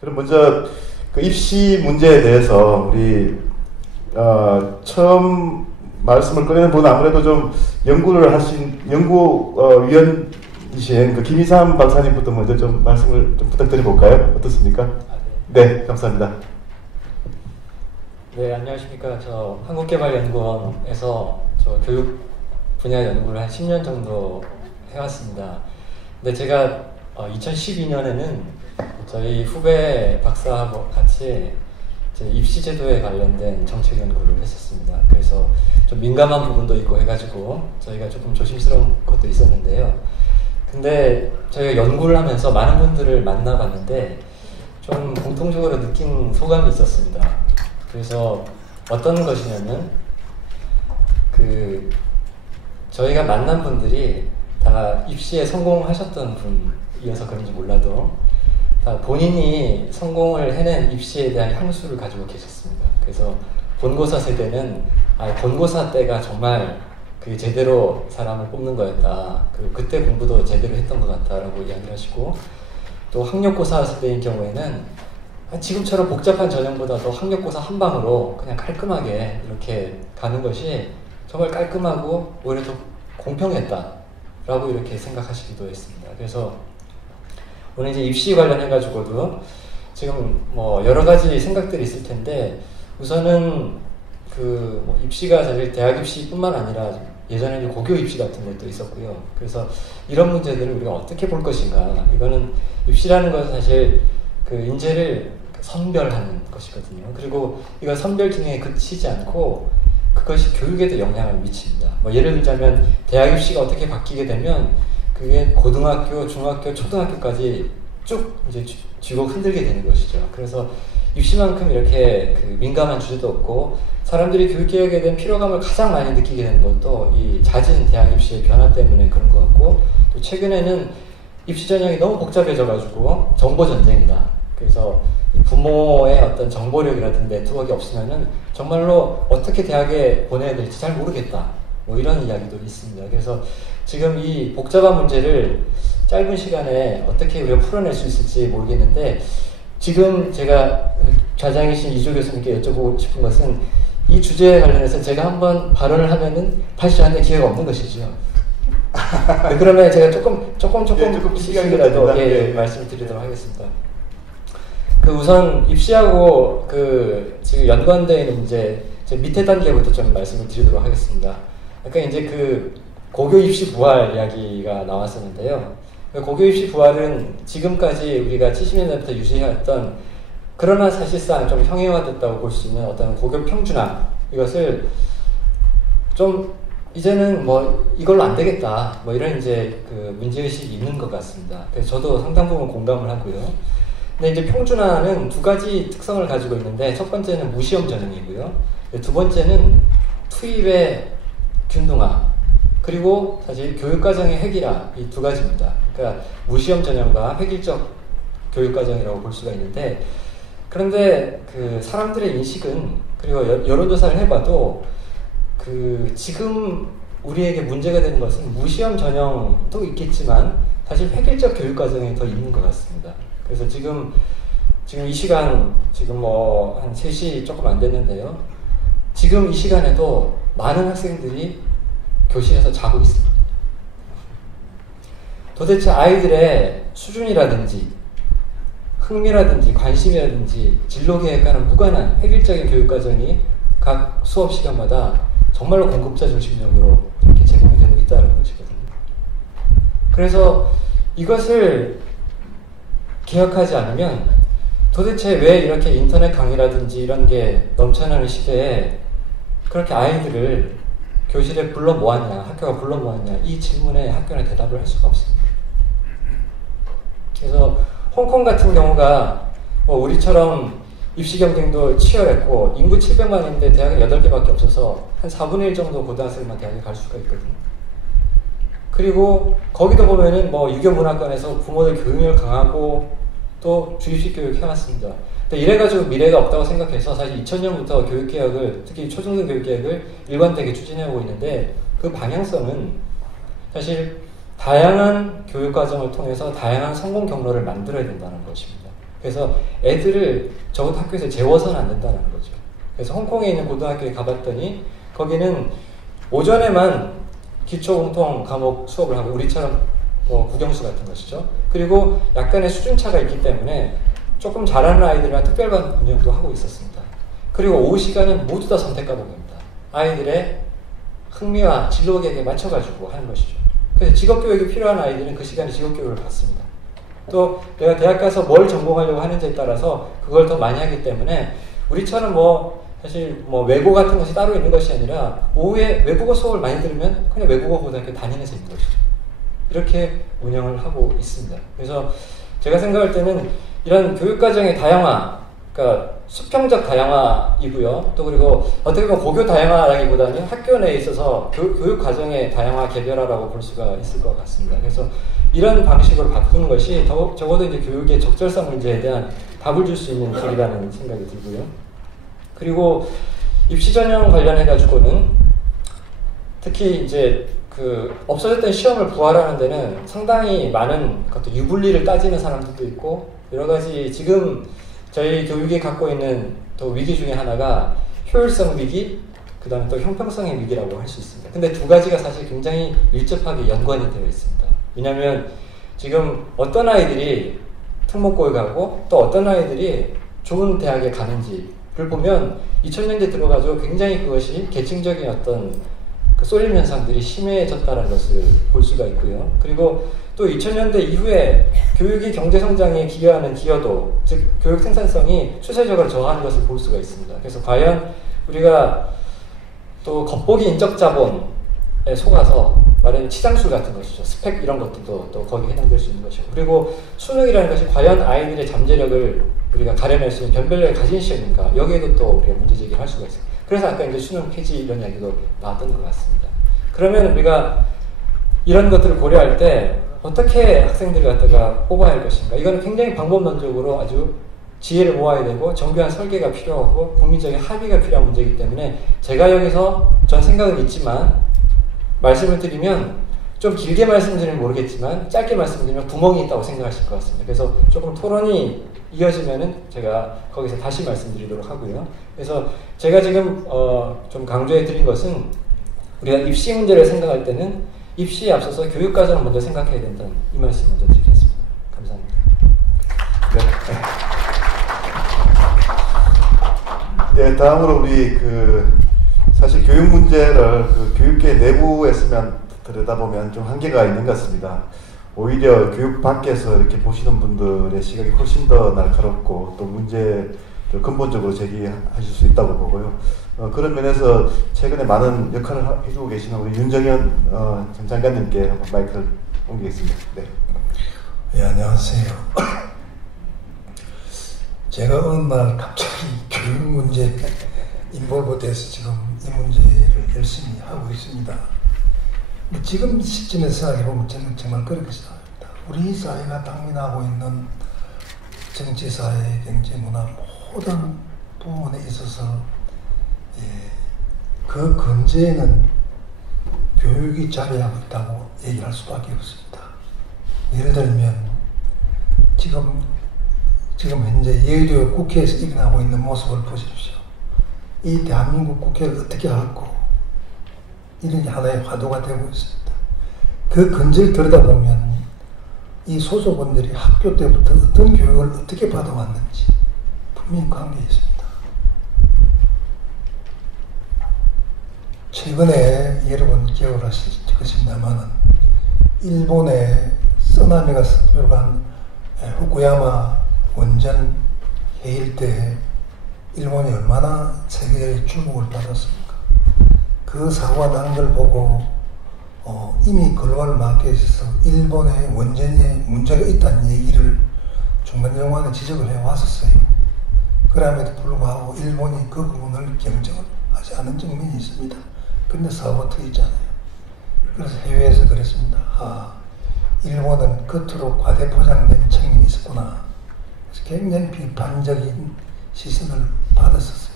그럼 먼저 그 입시 문제에 대해서 우리 처음 말씀을 꺼내는 분은 아무래도 좀 연구를 하신 연구위원이신 그 김희삼 박사님부터 먼저 좀 말씀을 좀 부탁드려볼까요? 어떻습니까? 네, 감사합니다. 네, 안녕하십니까. 저 한국개발연구원에서 저 교육 분야 연구를 한 10년 정도 해왔습니다. 근데 제가 2012년에는 저희 후배 박사하고 같이 입시 제도에 관련된 정책 연구를 했었습니다. 그래서 좀 민감한 부분도 있고 해가지고 저희가 조금 조심스러운 것도 있었는데요. 근데 저희가 연구를 하면서 많은 분들을 만나봤는데 좀 공통적으로 느낀 소감이 있었습니다. 그래서 어떤 것이냐면 저희가 만난 분들이 다 입시에 성공하셨던 분이어서 그런지 몰라도 다 본인이 성공을 해낸 입시에 대한 향수를 가지고 계셨습니다. 그래서 본고사 세대는 본고사 때가 정말 그게 제대로 사람을 뽑는 거였다. 그때 공부도 제대로 했던 것 같다라고 이야기를 하시고, 또 학력고사 세대인 경우에는 지금처럼 복잡한 전형보다도 학력고사 한 방으로 그냥 깔끔하게 이렇게 가는 것이 정말 깔끔하고 오히려 더 공평했다라고 이렇게 생각하시기도 했습니다. 그래서 오늘 이제 입시 관련해가지고도 지금 뭐 여러 가지 생각들이 있을 텐데, 우선은 입시가 사실 대학 입시뿐만 아니라 예전에는 고교 입시 같은 것도 있었고요. 그래서 이런 문제들을 우리가 어떻게 볼 것인가. 이거는 입시라는 것은 사실 인재를 선별하는 것이거든요. 그리고 이건 선별 기능에 그치지 않고 그것이 교육에도 영향을 미칩니다. 뭐 예를 들자면 대학 입시가 어떻게 바뀌게 되면 그게 고등학교, 중학교, 초등학교까지 쭉 이제 쥐고 흔들게 되는 것이죠. 그래서 입시만큼 이렇게 민감한 주제도 없고 사람들이 교육개혁에 대한 피로감을 가장 많이 느끼게 되는 것도 이 잦은 대학 입시의 변화 때문에 그런 것 같고, 또 최근에는 입시 전형이 너무 복잡해져가지고 정보 전쟁이다. 그래서 부모의 어떤 정보력이라든지 네트워크가 없으면은 정말로 어떻게 대학에 보내야 될지 잘 모르겠다. 뭐 이런 이야기도 있습니다. 그래서 지금 이 복잡한 문제를 짧은 시간에 어떻게 우리가 풀어낼 수 있을지 모르겠는데, 지금 제가 좌장이신 이조 교수님께 여쭤보고 싶은 것은 이 주제에 관련해서 제가 한번 발언을 하면은 다시 저한테 기회가 없는 것이죠. 그러면 제가 조금 시간이라도 말씀을 드리도록 하겠습니다. 우선 입시하고 지금 연관되어 있는 문제, 제 밑에 단계부터 좀 말씀을 드리도록 하겠습니다. 그러니까 이제 고교 입시 부활 이야기가 나왔었는데요. 고교 입시 부활은 지금까지 우리가 70년대부터 유지해왔던, 그러나 사실상 좀 형해화됐다고 볼 수 있는 어떤 고교 평준화, 이것을 좀 이제는 뭐 이걸로 안 되겠다, 뭐 이런 이제 문제의식이 있는 것 같습니다. 그래서 저도 상당 부분 공감을 하고요. 근데 이제 평준화는 두 가지 특성을 가지고 있는데, 첫 번째는 무시험 전형이고요. 두 번째는 투입의 균등화, 그리고 사실 교육과정의 획일화, 이 두 가지입니다. 그러니까 무시험 전형과 획일적 교육과정이라고 볼 수가 있는데, 그런데 사람들의 인식은, 그리고 여론조사를 해봐도 지금 우리에게 문제가 되는 것은 무시험 전형도 있겠지만 사실 획일적 교육과정이 더 있는 것 같습니다. 그래서 지금 이 시간, 지금 뭐 한 3시 조금 안 됐는데요. 지금 이 시간에도 많은 학생들이 교실에서 자고 있습니다. 도대체 아이들의 수준이라든지 흥미라든지 관심이라든지 진로계획과는 무관한 획일적인 교육과정이 각 수업 시간마다 정말로 공급자 중심적으로 이렇게 제공이 되고 있다는 것이거든요. 그래서 이것을 개혁하지 않으면 도대체 왜 이렇게 인터넷 강의라든지 이런 게 넘쳐나는 시대에 그렇게 아이들을 교실에 불러 모았냐, 학교가 불러 모았냐, 이 질문에 학교는 대답을 할 수가 없습니다. 그래서 홍콩 같은 경우가 뭐 우리처럼 입시 경쟁도 치열했고 인구 700만인데 대학이 8개밖에 없어서 한 4분의 1 정도 고등학생만 대학에 갈 수가 있거든요. 그리고 거기도 보면은 뭐 유교문화권에서 부모들 교육을 강하고 또 주입식 교육 해왔습니다. 근데 이래가지고 미래가 없다고 생각해서 사실 2000년부터 교육개혁을, 특히 초중등 교육개혁을 일관되게 추진하고 있는데, 그 방향성은 사실 다양한 교육과정을 통해서 다양한 성공 경로를 만들어야 된다는 것입니다. 그래서 애들을 적어도 학교에서 재워서는 안 된다는 거죠. 그래서 홍콩에 있는 고등학교에 가봤더니 거기는 오전에만 기초 공통 과목 수업을 하고 우리처럼 뭐 국영수 같은 것이죠. 그리고 약간의 수준차가 있기 때문에 조금 잘하는 아이들만 특별반 운영도 하고 있었습니다. 그리고 오후 시간은 모두 다 선택 과목입니다. 아이들의 흥미와 진로계획에 맞춰가지고 하는 것이죠. 그래서 직업교육이 필요한 아이들은 그 시간에 직업교육을 받습니다. 또 내가 대학 가서 뭘 전공하려고 하는지에 따라서 그걸 더 많이 하기 때문에 우리처럼 사실 외고 같은 것이 따로 있는 것이 아니라 오후에 외국어 수업을 많이 들으면 그냥 외국어 고등학교 다니는 셈인 것이죠. 이렇게 운영을 하고 있습니다. 그래서 제가 생각할 때는 이런 교육과정의 다양화, 그러니까 수평적 다양화이고요. 또 그리고 어떻게 보면 고교 다양화라기보다는 학교 내에 있어서 교육과정의 다양화 개별화라고 볼 수가 있을 것 같습니다. 그래서 이런 방식으로 바꾸는 것이 적어도 이제 교육의 적절성 문제에 대한 답을 줄 수 있는 길이라는 생각이 들고요. 그리고 입시 전형 관련해 가지고는 특히 이제 없어졌던 시험을 부활하는 데는 상당히 많은 유불리를 따지는 사람들도 있고 여러 가지 지금 저희 교육이 갖고 있는 또 위기 중에 하나가 효율성 위기, 그 다음에 또 형평성의 위기라고 할 수 있습니다. 근데 두 가지가 사실 굉장히 밀접하게 연관이 되어 있습니다. 왜냐하면 지금 어떤 아이들이 특목고에 가고 또 어떤 아이들이 좋은 대학에 가는지를 보면 2000년대 들어가지고 굉장히 그것이 계층적인 어떤 쏠림 현상들이 심해졌다는 것을 볼 수가 있고요. 그리고 또 2000년대 이후에 교육이 경제성장에 기여하는 기여도, 즉 교육 생산성이 추세적으로 저하하는 것을 볼 수가 있습니다. 그래서 과연 우리가 또 겉보기 인적 자본에 속아서 말하는 치장술 같은 것이죠. 스펙 이런 것들도 또 거기에 해당될 수 있는 것이고, 그리고 수능이라는 것이 과연 아이들의 잠재력을 우리가 가려낼 수 있는 변별력을 가진 시험인가, 여기에도 또 우리가 문제제기를 할 수가 있어요. 그래서 아까 이제 수능 폐지 이런 이야기도 나왔던 것 같습니다. 그러면 우리가 이런 것들을 고려할 때 어떻게 학생들을 갖다가 뽑아야 할 것인가? 이거는 굉장히 방법론적으로 아주 지혜를 모아야 되고 정교한 설계가 필요하고 국민적인 합의가 필요한 문제이기 때문에 제가 여기서 전 생각은 있지만 말씀을 드리면 좀 길게 말씀드리면 모르겠지만 짧게 말씀드리면 구멍이 있다고 생각하실 것 같습니다. 그래서 조금 토론이 이어지면은 제가 거기서 다시 말씀드리도록 하고요. 그래서 제가 지금 좀 강조해 드린 것은 우리가 입시 문제를 생각할 때는 입시에 앞서서 교육과정을 먼저 생각해야 된다는 이 말씀 먼저 드리겠습니다. 감사합니다. 네. 다음으로 우리 사실 교육 문제를 교육계 내부에서만 들여다보면 좀 한계가 있는 것 같습니다. 오히려 교육 밖에서 이렇게 보시는 분들의 시각이 훨씬 더 날카롭고 또 문제를 근본적으로 제기하실 수 있다고 보고요. 그런 면에서 최근에 많은 역할을 해주고 계시는 우리 윤정현 전 장관님께 마이크를 옮기겠습니다. 네. 네, 안녕하세요. 제가 어느 날 갑자기 교육 문제에 인볼브돼서 지금 이 문제를 열심히 하고 있습니다. 지금 시점에서 생각해보면 저는 정말 그렇게 생각합니다. 우리 사회가 당면하고 있는 정치, 사회, 경제, 문화 모든 부분에 있어서 그 근저에는 교육이 자리하고 있다고 얘기할 수밖에 없습니다. 예를 들면 지금 현재 예류 국회에서 일어나고 있는 모습을 보십시오. 이 대한민국 국회를 어떻게 할고 이런 게 하나의 화두가 되고 있습니다. 그 근저를 들여다보면 이 소속원들이 학교 때부터 어떤 교육을 어떻게 받아왔는지 분명히 관계가 있습니다. 최근에 여러분 기억하실 것입니다만 일본의 쓰나미가 습격한 후쿠야마 원전 해일 때 일본이 얼마나 세계의 주목을 받았습니까? 그 사고가 난 걸 보고 이미 글로벌 마켓에서 일본의 원전에 문제가 있다는 얘기를 중간중간에 지적을 해왔었어요. 그럼에도 불구하고 일본이 그 부분을 경쟁을 하지 않은 측면이 있습니다. 근데 사고가 터지잖아요. 그래서 해외에서 그랬습니다. 일본은 겉으로 과대포장된 측면이 있었구나. 그래서 굉장히 비판적인 시선을 받았었어요.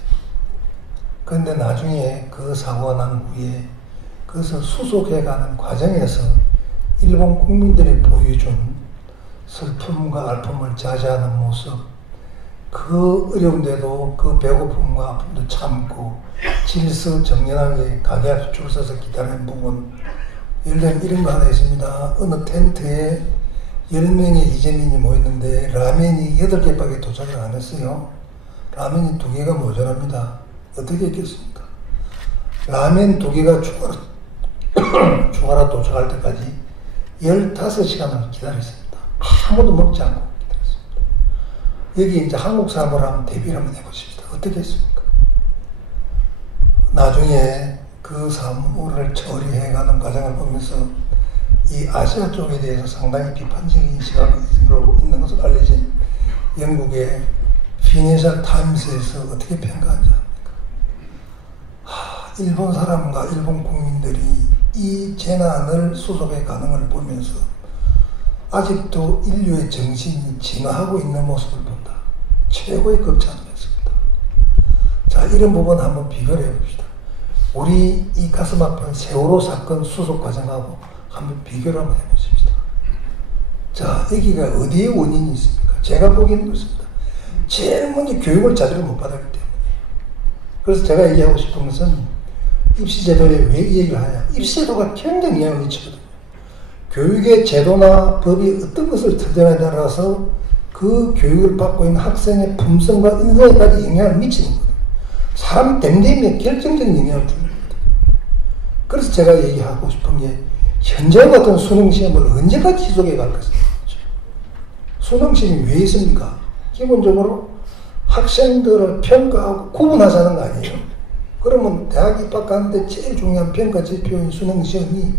그런데 나중에 그 사고가 난 후에 그것을 수속해가는 과정에서 일본 국민들이 보여준 슬픔과 아픔을 자제하는 모습, 그 어려운데도 그 배고픔과 아픔도 참고 질서정연하게 가게 앞에 줄 서서 기다리는 부분. 예를 들면 이런 거 하나 있습니다. 어느 텐트에 10명의 이재민이 모였는데 라면이 8개밖에 도착을 안 했어요. 라면이 2개가 모자랍니다. 어떻게 했겠습니까? 라면 2개가 추가로 도착할 때까지 15시간을 기다렸습니다. 아무도 먹지 않고 기다렸습니다. 여기 이제 한국 사람을 한번 대비를 한번 해보십시다. 어떻게 했습니까? 나중에 그 사물을 처리해가는 과정을 보면서 이 아시아 쪽에 대해서 상당히 비판적인 시각이 있는 것으로 알려진 영국의 피네셜 타임스에서 어떻게 평가하는지 압니까? 일본 사람과 일본 국민들이 이 재난을 수습의 가능을 보면서 아직도 인류의 정신이 진화하고 있는 모습을 본다. 최고의 극찬이었습니다. 자, 이런 부분 한번 비교를 해봅시다. 우리 이 가슴 아픈 세월호 사건 수습 과정하고 한번 비교를 한번 해보십시다. 자, 여기가 어디에 원인이 있습니까? 제가 보기에는 그렇습니다. 제일 먼저 교육을 제대로 못 받았기 때문에. 그래서 제가 얘기하고 싶은 것은 입시제도에 왜 이 얘기를 하냐. 입시제도가 굉장히 영향을 미치거든요. 교육의 제도나 법이 어떤 것을 특정하냐에 따라서 그 교육을 받고 있는 학생의 품성과 인성에까지 영향을 미치는 거예요. 사람 됨됨이에 결정적인 영향을 주는 거예요. 그래서 제가 얘기하고 싶은 게 현재 같은 수능시험을 언제까지 지속해 갈 것인가. 수능시험이 왜 있습니까? 기본적으로 학생들을 평가하고 구분하자는 거 아니에요. 그러면 대학 입학하는데 제일 중요한 평가 지표인 수능시험이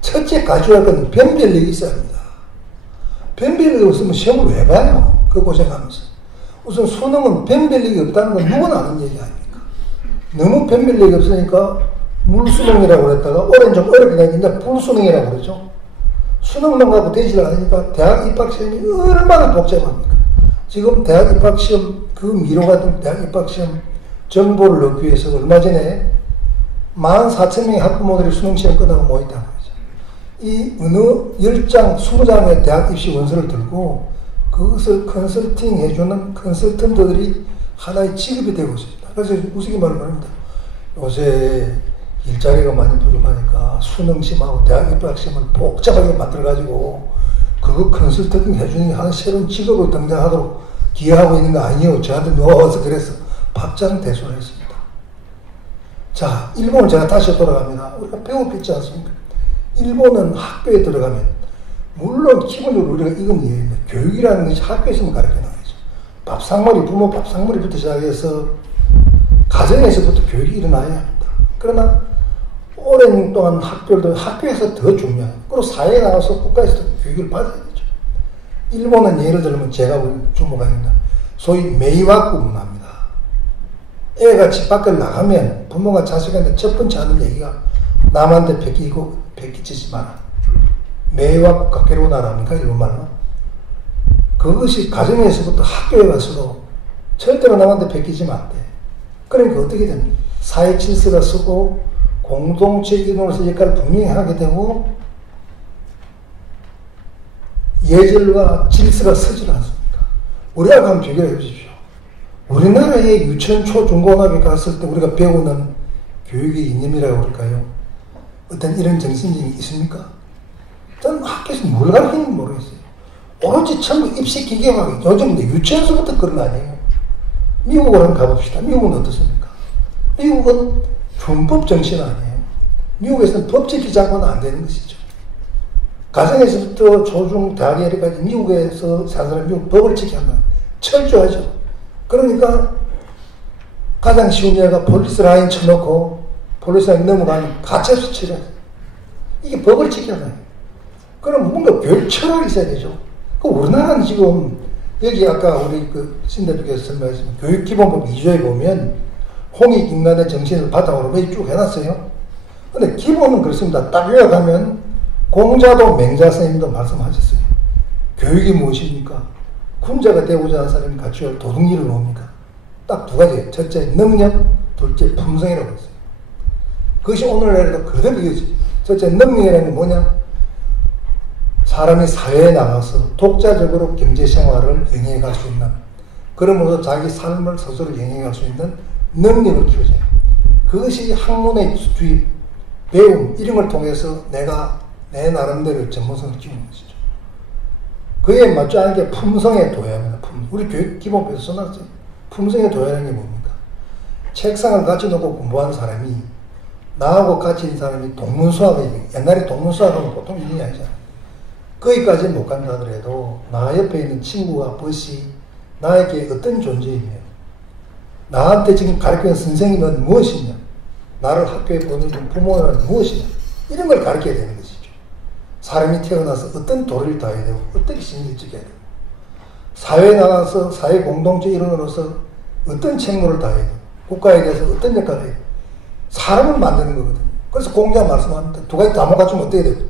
첫째 가져야 건 변별력이 있어야 합니다. 변별력이 없으면 시험을 왜 봐요? 그 고생하면서. 우선 수능은 변별력이 없다는 건 누구나 아는 얘기 아닙니까? 너무 변별력이 없으니까 물수능이라고 그랬다가 올해는 좀 어렵게 되니까 불수능이라고 그러죠. 수능만 갖고 되지를 않으니까 대학 입학시험이 얼마나 복잡합니까? 지금 대학 입학시험 그 미로가 된 대학 입학시험 정보를 넣기 위해서 얼마 전에 14,000명의 학부모들이 수능시험 끝나고 모였다고 그러죠. 이 어느 10장, 20장의 대학 입시 원서를 들고 그것을 컨설팅 해주는 컨설턴트들이 하나의 직업이 되고 있습니다. 그래서 우스갯말로 말합니다. 요새 일자리가 많이 부족하니까 수능시험하고 대학 입학시험을 복잡하게 만들어가지고 그거 컨설팅 해주는 하는 새로운 직업을 등장하도록 기여하고 있는 거 아니에요. 저한테 누워서 그래서 박장대소를 했습니다. 자, 일본을 제가 다시 돌아갑니다. 우리가 배울 게 있지 않습니까? 일본은 학교에 들어가면 물론 기본적으로 우리가 이건 이해합니다. 교육이라는 것이 학교에서만 가르쳐 나가야죠. 밥상머리, 부모 밥상머리부터 시작해서 가정에서부터 교육이 일어나야 합니다. 그러나 오랜 동안 학교에서 더 중요해요. 그리고 사회에 나가서 국가에서 교육을 받아야 되죠. 일본은 예를 들면 제가 주목합니다. 소위 메이와쿠 문화입니다. 애가 집 밖을 나가면 부모가 자식한테 첫 번째 하는 얘기가 남한테 베끼지 마라. 메이와쿠 가케로 나라입니까? 일본말로. 그것이 가정에서부터 학교에 가서도 절대로 남한테 베끼지면 안 돼. 그러니까 어떻게 됩니까? 사회 질서가 서고 공동체 이동으로서 역할을 분명히 하게 되고 예절과 질서가 서질 않습니까? 우리하고 한번 비교해 보십시오. 우리나라의 유치원, 초, 중고등학교 갔을 때 우리가 배우는 교육의 이념이라고 할까요? 어떤 이런 정신이 있습니까? 저는 학교에서 뭘 가르치는지 모르겠어요. 오로지 전부 입시 기계화가 요즘 유치원서부터 그런 거 아니에요. 미국을 한번 가봅시다. 미국은 어떻습니까? 미국은 준법 정신 아니에요. 미국에서는 법 지키지 않고는 안 되는 것이죠. 가정에서부터 초중 대학에까지 미국에서 사는 사람은 미국 법을 지켜야 한다. 철저하죠. 그러니까 가장 쉬운 예가 폴리스 라인 쳐놓고 폴리스 라인 넘어가면 가짜수 치료. 이게 법을 지켜야 해요. 그럼 뭔가 교육 철학이 있어야 되죠. 그 우리나라는 지금 여기 아까 우리 그 신대표께서 설명하신 교육기본법 2조에 보면 홍익인간의 정신을 바탕으로 매일 쭉 해놨어요. 근데 기본은 그렇습니다. 딱 요약하면 공자도 맹자 선생님도 말씀하셨어요. 교육이 무엇입니까? 군자가 되고자 하는 사람이 갖춰야 할 도덕리를 뭡니까? 딱 두 가지예요. 첫째 능력, 둘째 품성이라고 했어요. 그것이 오늘날에도 그대로 이어집니다. 첫째 능력이라는 게 뭐냐? 사람이 사회에 나가서 독자적으로 경제생활을 영위해 갈 수 있는 그러면서 자기 삶을 스스로 영위할 수 있는 능력을 키우자. 그것이 학문의 주입, 배움 이런 걸 통해서 내가 내 나름대로 전문성을 키우는 것이죠. 그에 맞지 않게 품성에 도약합니다. 우리 교육 기본표에서 써놨죠. 품성에 도약하는 게 뭡니까? 책상을 같이 놓고 공부하는 사람이 나하고 같이 있는 사람이 동문수학이 옛날에 동문수학은 보통 일이 아니잖아요. 거기까지 못 간다 하더라도 나 옆에 있는 친구와 벗이 나에게 어떤 존재이며 나한테 지금 가르치는 선생님은 무엇이냐, 나를 학교에 보내준 부모는 무엇이냐, 이런 걸 가르쳐야 되는 것이죠. 사람이 태어나서 어떤 도리를 다해야 되고 어떻게 신경을 지켜야 되고 사회에 나가서 사회 공동체 일원으로서 어떤 책무를 다해야 되고 국가에 대해서 어떤 역할을 해야 되고 사람을 만드는 거거든요. 그래서 공자 말씀합니다. 두 가지 다 못 갖추면 어떻게 되고?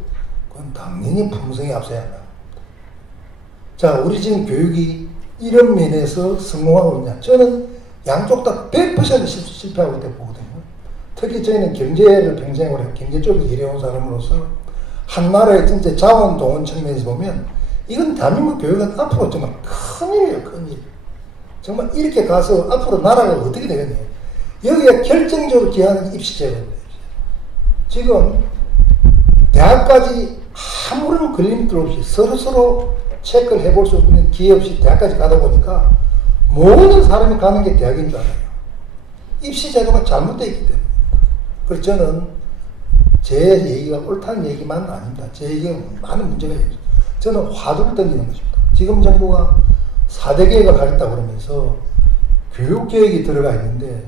그건 당연히 품성이 앞서야 한다. 자, 우리 지금 교육이 이런 면에서 성공하고 있냐? 저는 양쪽 다 100% 실패하고 있다고 보거든요. 특히 저희는 경제를 굉장히 오래 경제 쪽에서 일해온 사람으로서 한 나라의 진짜 자원 동원 측면에서 보면 이건 대한민국 교육은 앞으로 정말 큰일이에요. 큰일. 정말 이렇게 가서 앞으로 나라가 어떻게 되겠네요. 여기에 결정적으로 기여하는 입시제도입니다. 지금 대학까지 아무런 걸림돌 없이 서로서로 체크를 해볼 수 없는 기회 없이 대학까지 가다 보니까 모든 사람이 가는 게 대학인 줄 알아요. 입시제도가 잘못되어 있기 때문에. 그래서 저는 제 얘기가 옳다는 얘기만 아닙니다. 제 얘기가 많은 문제가 있어요. 저는 화두를 던지는 것입니다. 지금 정부가 4대 계획을 하겠다고 그러면서 교육계획이 들어가 있는데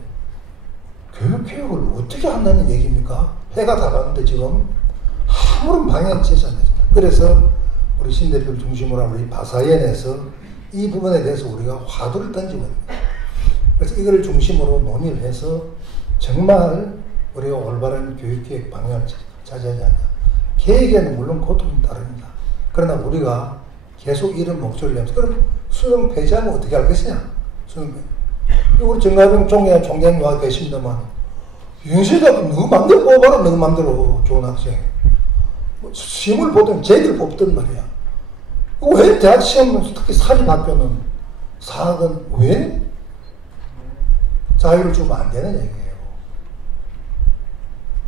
교육교육을 어떻게 한다는 얘기입니까? 해가 다 가는데 지금 아무런 방향이 제시 안 됩니다. 그래서 우리 신 대표를 중심으로 한 우리 바사연에서 이 부분에 대해서 우리가 화두를 던지고 있습니다. 그래서 이거를 중심으로 논의를 해서 정말 우리가 올바른 교육계획 방향을 차지하지 않냐. 계획에는 물론 고통이 따릅니다. 그러나 우리가 계속 이런 목표를 내면서 그럼 수능 폐지하면 어떻게 할 것이냐? 수능 폐지. 우리 정가병 총장님 와 계십니다만 윤세가 너 맘대로 뽑아라. 너 맘대로 좋은 학생. 시험을 보든 제대로 뽑든 말이야. 왜 대학 시험 특히 사립학교는 사학은 왜 자유를 주면 안 되는 얘기예요.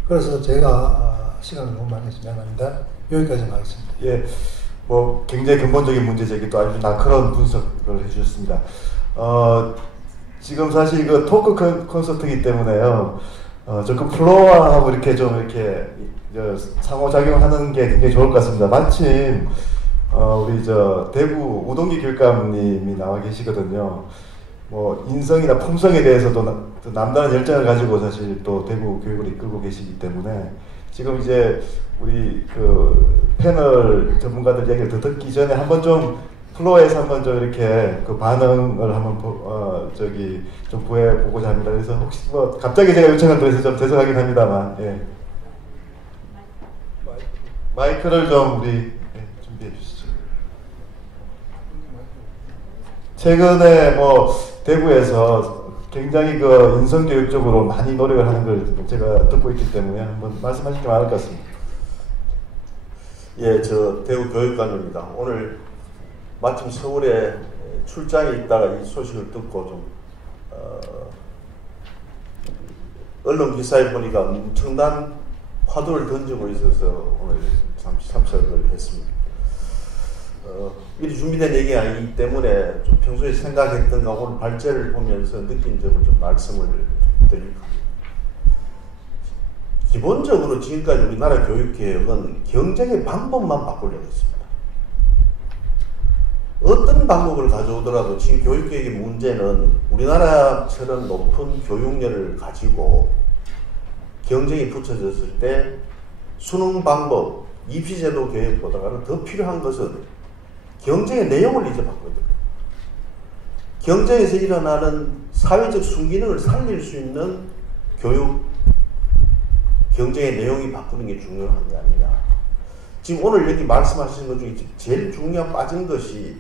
그래서 제가 시간을 너무 많이 지나갑니다. 여기까지 하겠습니다. 예, 뭐 굉장히 근본적인 문제 제기 또 아주 날카로운 분석을 해주셨습니다. 지금 사실 그 토크 콘서트이기 때문에요. 조금 플로어하고 이렇게 좀 이렇게 상호작용하는 게 굉장히 좋을 것 같습니다. 마침 우리 대구 우동기 교육감님이 나와 계시거든요. 뭐 인성이나 품성에 대해서도 남다른 열정을 가지고 사실 또 대구 교육을 이끌고 계시기 때문에 지금 이제 우리 그 패널 전문가들 얘기를 더 듣기 전에 한번 좀 플로어에서 한번 좀 이렇게 그 반응을 한번 좀 구해보고자 합니다. 그래서 혹시 뭐 갑자기 제가 요청을 드려서 좀 죄송하긴 합니다만, 예. 마이크를 좀 우리 준비해 주시죠. 최근에 뭐 대구에서 굉장히 그 인성교육 쪽으로 많이 노력을 하는 걸 제가 듣고 있기 때문에 한번 말씀하실 게 많을 것 같습니다. 예, 저 대구 교육감입니다. 오늘 마침 서울에 출장에 있다가 이 소식을 듣고 좀 언론 기사에 보니까 엄청난 화두를 던지고 있어서 오늘 잠시 참석을 했습니다. 미리 준비된 얘기가 아니기 때문에 좀 평소에 생각했던 거 오늘 발제를 보면서 느낀 점을 좀 말씀을 드릴까 합니다. 기본적으로 지금까지 우리나라 교육개혁은 경쟁의 방법만 바꾸려고 했습니다. 어떤 방법을 가져오더라도 지금 교육개혁의 문제는 우리나라처럼 높은 교육열을 가지고 경쟁이 붙여졌을 때 수능 방법, 입시제도 개혁보다는 더 필요한 것은 경쟁의 내용을 이제 바꿔야 됩니다. 경쟁에서 일어나는 사회적 순기능을 살릴 수 있는 교육, 경쟁의 내용이 바꾸는 게 중요한 게 아니라 지금 오늘 여기 말씀하신 것 중에 제일 중요한 빠진 것이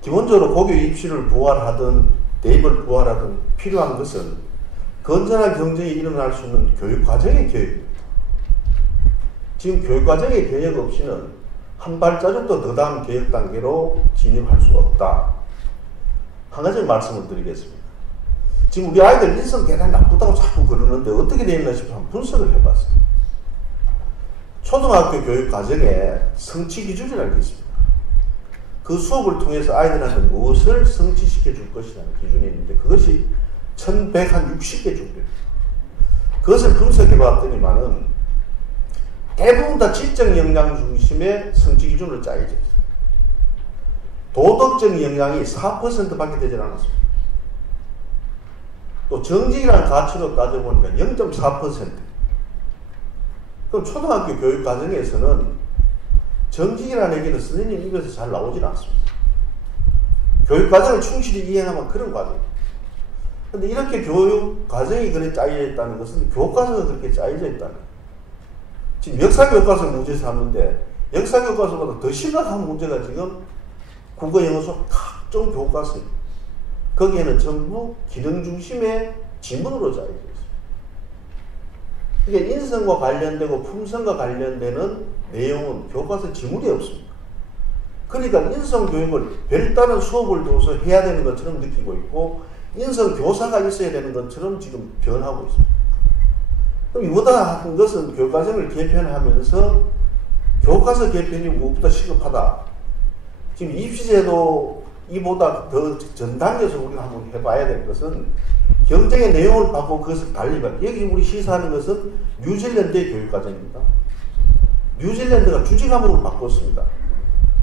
기본적으로 고교 입시를 부활하든 대입을 부활하든 필요한 것은 건전한 경쟁이 일어날 수 있는 교육과정의 개혁입니다. 지금 교육과정의 개혁 없이는 한 발자국도 더 다음 개혁 단계로 진입할 수가 없다. 한 가지 말씀을 드리겠습니다. 지금 우리 아이들 인성 대단히 나쁘다고 자꾸 그러는데 어떻게 되어 있나 싶어서 한번 분석을 해봤어요. 초등학교 교육 과정에 성취 기준이라는 게 있습니다. 그 수업을 통해서 아이들한테 무엇을 성취시켜 줄 것이라는 기준이 있는데 그것이 1160개 정도입니다. 그것을 분석해 봤더니만은 대부분 다 지적 역량 중심의 성취 기준으로 짜여져 있어요. 도덕적 역량이 4%밖에 되질 않았습니다. 또 정직이라는 가치로 따져보니까 0.4%. 그럼 초등학교 교육 과정에서는 정직이라는 얘기는 선생님 입에서 잘 나오질 않습니다. 교육 과정을 충실히 이행하면 그런 과정입니다. 근데 이렇게 교육 과정이 그렇게 짜여져 있다는 것은 교과서가 그렇게 짜여져 있다는 거예요. 지금 역사 교과서 문제 삼는데 역사 교과서보다 더 심각한 문제가 지금 국어, 영어, 수학 각종 교과서입니다. 거기에는 전부 기능 중심의 지문으로 짜여져 있습니다. 이게 인성과 관련되고 품성과 관련되는 내용은 교과서 지문이 없습니다. 그러니까 인성 교육을 별다른 수업을 둬서 해야 되는 것처럼 느끼고 있고 인성 교사가 있어야 되는 것처럼 지금 변하고 있습니다. 그럼 이보다 한 것은 교과정을 개편하면서 교과서 개편이 무엇보다 시급하다. 지금 입시제도 이보다 더 전 단계에서 우리가 한번 해봐야 될 것은 경쟁의 내용을 바꾸고 그것을 달리면 여기 우리 시사하는 것은 뉴질랜드의 교육과정입니다. 뉴질랜드가 주제 과목을 바꿨습니다.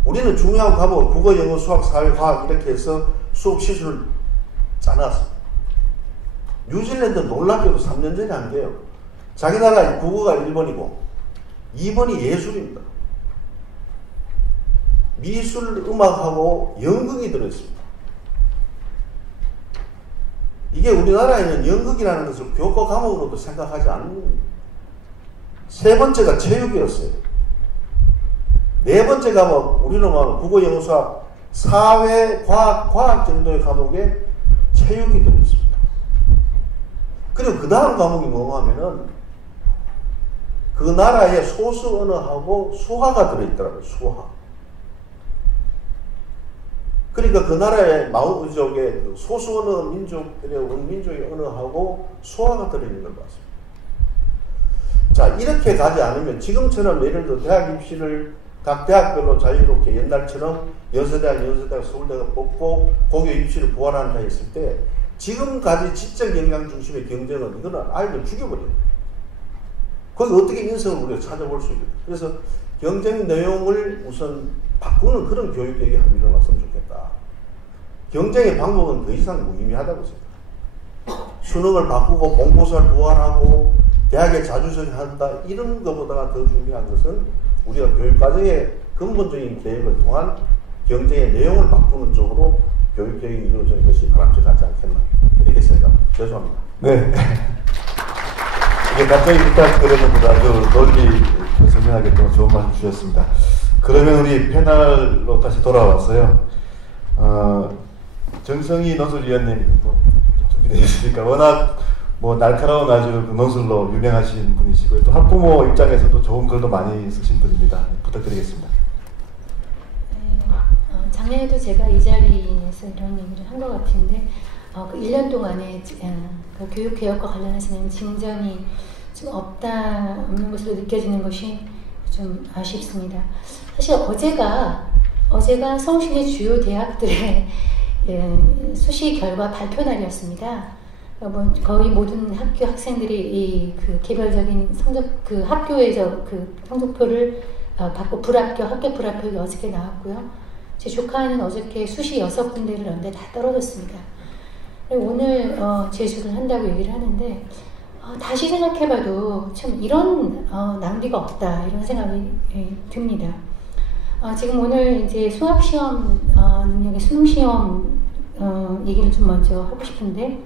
우리는 중요한 과목 국어, 영어, 수학, 사회, 과학 이렇게 해서 수업 시술을 짜놨습니다. 뉴질랜드는 놀랍게도 3년 전에 한 게요. 자기 나라 국어가 1번이고 2번이 예술입니다. 미술, 음악하고 연극이 들어있습니다. 이게 우리나라에는 연극이라는 것을 교과 과목으로도 생각하지 않는 겁니다. 세 번째가 체육이었어요. 네 번째 과목, 우리는 국어, 영어, 수학, 사회, 과학 정도의 과목에 체육이 들어있습니다. 그리고 그 다음 과목이 뭐가 하면은 그 나라의 소수 언어하고 수화가 들어있더라고요. 수화. 그러니까 그 나라의 마오족의 소수 언어 민족들의 원민족의 언어하고 수화가 들어있는 걸 봤습니다. 자, 이렇게 가지 않으면 지금처럼 예를 들어 대학 입시를 각 대학별로 자유롭게 옛날처럼 연세대학, 서울대가 뽑고 고교 입시를 부활한다 했을 때 지금까지 지적 역량 중심의 경쟁은 이거는 아이들 죽여버려요. 거기 어떻게 인성을 우리가 찾아볼 수 있겠다. 그래서 경쟁 내용을 우선 바꾸는 그런 교육계획이 한번 일어났으면 좋겠다. 경쟁의 방법은 더 이상 무의미하다고 생각합니다. 수능을 바꾸고 본고사를 부활하고 대학에 자주적이 한다 이런 것보다가 더 중요한 것은 우리가 교육과정의 근본적인 계획을 통한 경쟁의 내용을 바꾸는 쪽으로 교육계획이 이루어지는 것이 바람직하지 않겠나 이렇게 생각합니다. 죄송합니다. 네. 이게 갑자기 부탁드렸는데 아주 논리 설명하기 때문에 좋은 말씀 주셨습니다. 그러면 우리 패널로 다시 돌아왔어요. 정성희 논술위원님 준비되어 있으니까 워낙 날카로운 아주 그 논술로 유명하신 분이시고요. 또 학부모 입장에서도 좋은 글도 많이 쓰신 분입니다. 부탁드리겠습니다. 네, 작년에도 제가 이 자리에서 이런 얘기를 한 것 같은데 그 1년 동안에 그 교육개혁과 관련해서는 진전이 좀 없는 것으로 느껴지는 것이 좀 아쉽습니다. 사실 어제가 서울시내 주요 대학들의 수시 결과 발표 날이었습니다. 거의 모든 학교 학생들이 그 개별적인 성적 그 학교에서 그 성적표를 받고 학교 불합격이 어저께 나왔고요. 제 조카는 어저께 수시 6군데를 넣는데 다 떨어졌습니다. 오늘 재수를 한다고 얘기를 하는데 다시 생각해봐도 참 이런 낭비가 없다 이런 생각이 듭니다. 지금 오늘 이제 수학시험 능력의 수능시험 얘기를 좀 먼저 하고 싶은데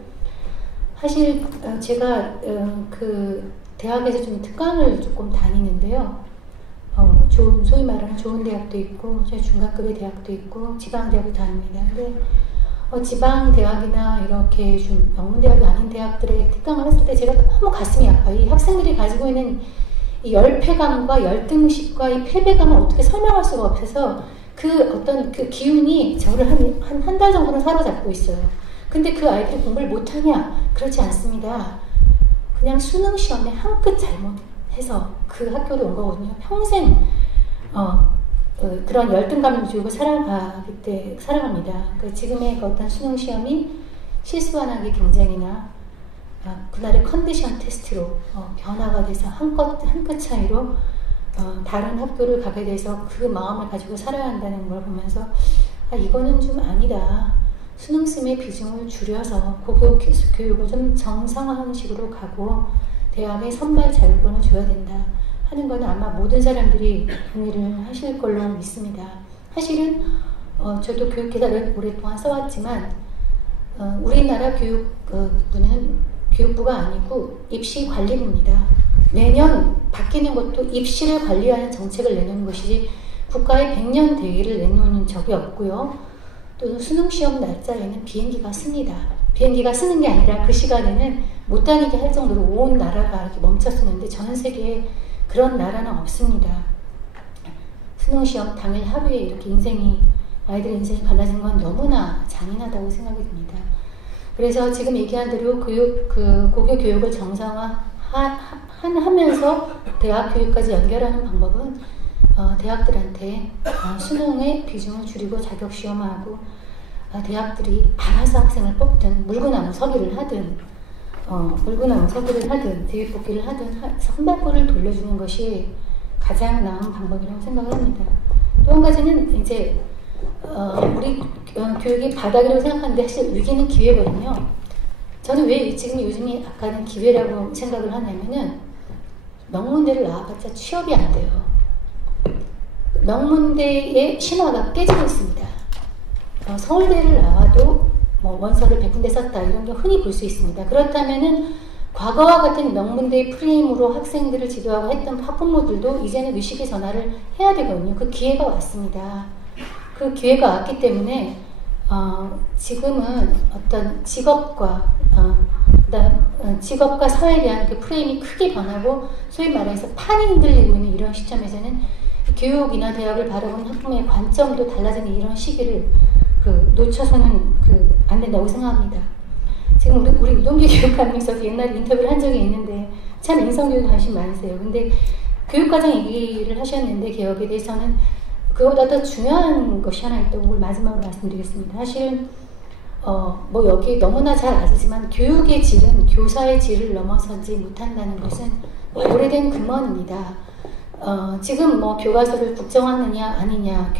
사실 제가 그 대학에서 좀 특강을 조금 다니는데요. 소위 말하는 좋은 대학도 있고 중간급의 대학도 있고 지방대학도 다닙니다. 근데 지방 대학이나 이렇게 좀 명문대학이 아닌 대학들의 특강을 했을 때 제가 너무 가슴이 아파요. 이 학생들이 가지고 있는 이 열패감과 열등식과 이 패배감을 어떻게 설명할 수가 없어서 그 어떤 그 기운이 저를 한 달 정도는 사로잡고 있어요. 근데 그 아이들이 공부를 못하냐? 그렇지 않습니다. 그냥 수능 시험에 한 끗 잘못해서 그 학교로 온 거거든요. 평생 그런 열등감을 주고 살아갑니다. 그 지금의 그 어떤 수능 시험이 실수 안 하기 경쟁이나 그날의 컨디션 테스트로 변화가 돼서 한 끗 차이로 다른 학교를 가게 돼서 그 마음을 가지고 살아야 한다는 걸 보면서 이거는 좀 아니다. 수능심의 비중을 줄여서 고교 교육을 좀 정상화하는 식으로 가고 대학에 선발 자율권을 줘야 된다 하는 건 아마 모든 사람들이 동의를 하실 걸로 믿습니다. 사실은 저도 교육기사를 오랫동안 써왔지만 우리나라 교육부는 교육부가 아니고 입시관리부입니다. 매년 바뀌는 것도 입시를 관리하는 정책을 내놓는 것이지 국가의 100년 대의를 내놓는 적이 없고요. 또 수능시험 날짜에는 비행기가 씁니다. 비행기가 쓰는 게 아니라 그 시간에는 못 다니게 할 정도로 온 나라가 이렇게 멈췄었는데 전 세계에 그런 나라는 없습니다. 수능시험 당일 하루에 이렇게 아이들 인생이 갈라진 건 너무나 잔인하다고 생각이 듭니다. 그래서 지금 얘기한 대로 고교 교육을 정상화하면서 대학 교육까지 연결하는 방법은 대학들한테 수능의 비중을 줄이고 자격시험하고 대학들이 알아서 학생을 뽑든 물구나무 서기를 하든 대입복귀를 하든 선발권을 돌려주는 것이 가장 나은 방법이라고 생각을 합니다. 또 한 가지는 이제 우리 교육이 바닥이라고 생각하는데 사실 위기는 기회거든요. 저는 왜 지금 요즘이 아까는 기회라고 생각을 하냐면은 명문대를 나와봤자 취업이 안 돼요. 명문대의 신화가 깨지고 있습니다. 서울대를 나와도 뭐 원서를 100군데 썼다 이런 게 흔히 볼 수 있습니다. 그렇다면은 과거와 같은 명문대의 프레임으로 학생들을 지도하고 했던 학부모들도 이제는 의식의 전환을 해야 되거든요. 그 기회가 왔습니다. 그 기회가 왔기 때문에 지금은 어떤 직업과 직업과 사회에 대한 그 프레임이 크게 변하고 소위 말해서 판이 흔들리고 있는 이런 시점에서는 교육이나 대학을 바라보는 학부모의 관점도 달라지는 이런 시기를 놓쳐서는 안 된다고 생각합니다. 지금 우리 우동기 교육감님께서도 옛날에 인터뷰를 한 적이 있는데 참 인성교육에 관심 많으세요. 근데 교육과정 얘기를 하셨는데 개혁에 대해서는 그거보다 더 중요한 것이 하나 있다고 마지막으로 말씀드리겠습니다. 사실은 뭐 여기 너무나 잘 아시지만 교육의 질은 교사의 질을 넘어서지 못한다는 것은 오래된 근원입니다. 지금 뭐 교과서를 국정하느냐 아니냐,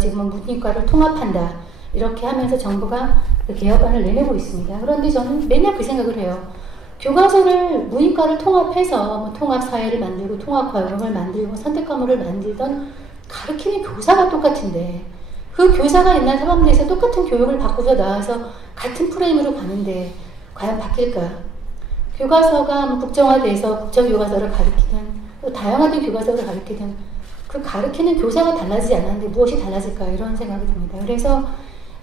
지금은 문이과를 통합한다 이렇게 하면서 정부가 그 개혁안을 내내고 있습니다. 그런데 저는 맨날 그 생각을 해요. 교과서를 문이과를 통합해서 뭐 통합사회를 만들고 통합과목을 만들고 선택과목을 만들던 가르치는 교사가 똑같은데 그 교사가 옛날 사범대에서 똑같은 교육을 받고서 나와서 같은 프레임으로 가는데 과연 바뀔까? 교과서가 뭐 국정화돼서 국정교과서를 가르치든 또 다양한 교과서를 가르치든 그 가르치는 교사가 달라지지 않았는데 무엇이 달라질까 이런 생각이 듭니다. 그래서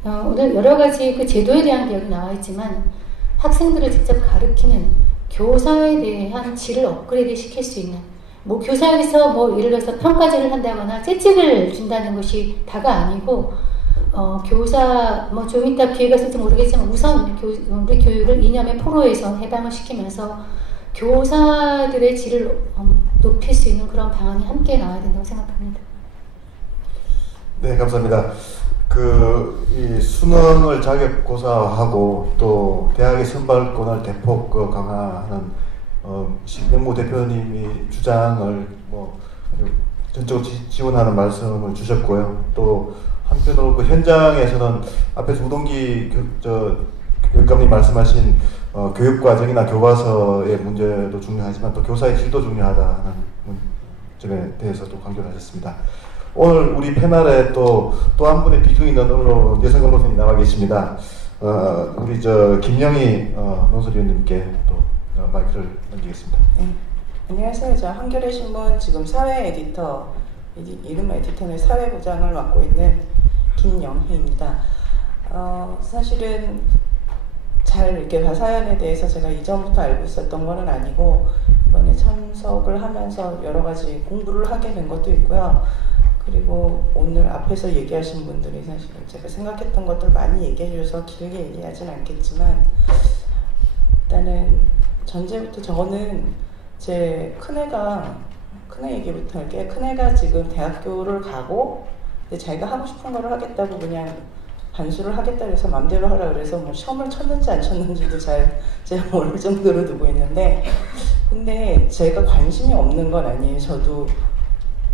오늘 여러 가지 그 제도에 대한 개혁이 나와 있지만 학생들을 직접 가르치는 교사에 대한 질을 업그레이드 시킬 수 있는 뭐 교사에서 뭐 예를 들어서 평가제를 한다거나 채찍을 준다는 것이 다가 아니고 교사 뭐 좀 이따 기회가 있을지 모르겠지만 우선 우리 교육을 이념의 포로에서 해방을 시키면서 교사들의 질을 높일 수 있는 그런 방안이 함께 나와야 된다고 생각합니다. 네, 감사합니다. 이 수능을 자격고사하고 또 대학의 선발권을 대폭 강화하는 신명무 대표님이 주장을 뭐 전적으로 지원하는 말씀을 주셨고요. 또 한편으로 그 현장에서는 앞에서 우동기 교육감님 말씀하신 교육과정이나 교과서의 문제도 중요하지만 또 교사의 질도 중요하다는 점에 대해서도 강조를 하셨습니다. 오늘 우리 패널에 또 한 분의 비중 있는 여성 언론선이 나와 계십니다. 우리 김영희 논설위원님께 또 마이크를 넘기겠습니다. 네. 안녕하세요. 저 한겨레 신문 지금 사회 에디터, 이른바 에디터의 사회부장을 맡고 있는 김영희입니다. 사실은 잘 이렇게 사연에 대해서 제가 이전부터 알고 있었던 건 아니고 이번에 참석을 하면서 여러 가지 공부를 하게 된 것도 있고요. 그리고 오늘 앞에서 얘기하신 분들이 사실 제가 생각했던 것들 많이 얘기해 주셔서 길게 얘기하진 않겠지만, 일단은 전제부터 저는 제 큰애 얘기부터 할게요. 큰애가 지금 대학교를 가고 근데 자기가 하고 싶은 거를 하겠다고 그냥 반수를 하겠다 그래서 맘대로 하라 그래서 뭐 시험을 쳤는지 안 쳤는지도 잘 제가 모를 정도로 두고 있는데, 근데 제가 관심이 없는 건 아니에요. 저도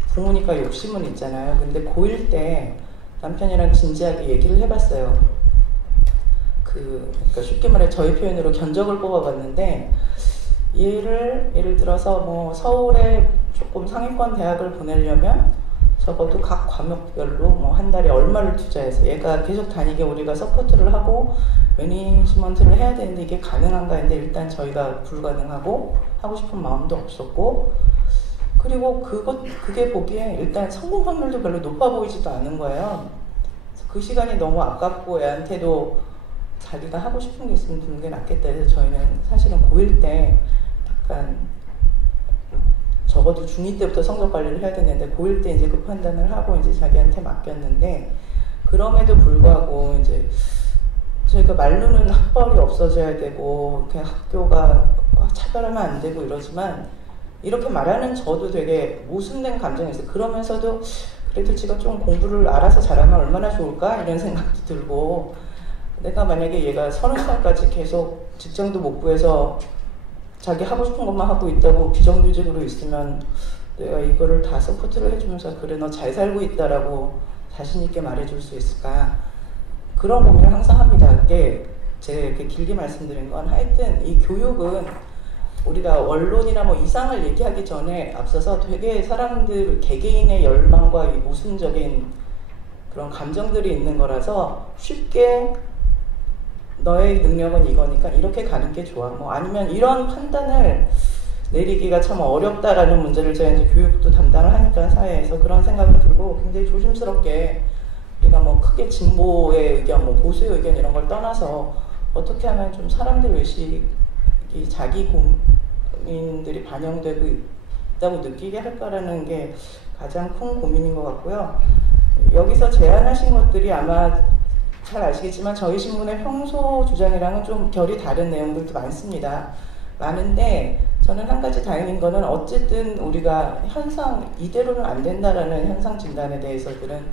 부모니까 욕심은 있잖아요. 근데 고1 때 남편이랑 진지하게 얘기를 해봤어요. 그러니까 쉽게 말해 저희 표현으로 견적을 뽑아봤는데, 예를 들어서 뭐 서울에 조금 상위권 대학을 보내려면 적어도 각 과목별로 뭐 한 달에 얼마를 투자해서 얘가 계속 다니게 우리가 서포트를 하고 매니지먼트를 해야 되는데 이게 가능한가 했는데 일단 저희가 불가능하고 하고 싶은 마음도 없었고, 그리고 그게 보기에 일단 성공 확률도 별로 높아 보이지도 않은 거예요. 그 시간이 너무 아깝고 애한테도 자기가 하고 싶은 게 있으면 두는 게 낫겠다 해서 저희는 사실은 고1 때 약간 적어도 중2 때부터 성적 관리를 해야 되는데 고1 때 이제 그 판단을 하고 이제 자기한테 맡겼는데, 그럼에도 불구하고 이제 저희가 말로는 학벌이 없어져야 되고 그냥 학교가 차별하면 안 되고 이러지만, 이렇게 말하는 저도 되게 모순된 감정이 있어요. 그러면서도 그래도 지가 좀 공부를 알아서 잘하면 얼마나 좋을까 이런 생각도 들고, 내가 만약에 얘가 30살까지 계속 직장도 못 구해서 자기 하고 싶은 것만 하고 있다고 비정규직으로 있으면 내가 이거를 다 서포트를 해주면서 그래 너 잘 살고 있다라고 자신 있게 말해줄 수 있을까, 그런 고민을 항상 합니다. 그게 제가 이렇게 길게 말씀드린 건 하여튼 이 교육은 우리가 원론이나 뭐 이상을 얘기하기 전에 앞서서 되게 사람들 개개인의 열망과 이 모순적인 그런 감정들이 있는 거라서 쉽게 너의 능력은 이거니까 이렇게 가는 게 좋아. 뭐 아니면 이런 판단을 내리기가 참 어렵다라는 문제를 제가 이제 교육도 담당을 하니까 사회에서 그런 생각을 들고 굉장히 조심스럽게 우리가 뭐 크게 진보의 의견, 뭐 보수의 의견 이런 걸 떠나서 어떻게 하면 좀 사람들 의식이 자기 고민들이 반영되고 있다고 느끼게 할까라는 게 가장 큰 고민인 것 같고요. 여기서 제안하신 것들이 아마 잘 아시겠지만 저희 신문의 평소 주장이랑은 좀 결이 다른 내용들도 많습니다. 많은데 저는 한 가지 다행인 거는 어쨌든 우리가 현상 이대로는 안 된다라는 현상 진단에 대해서들은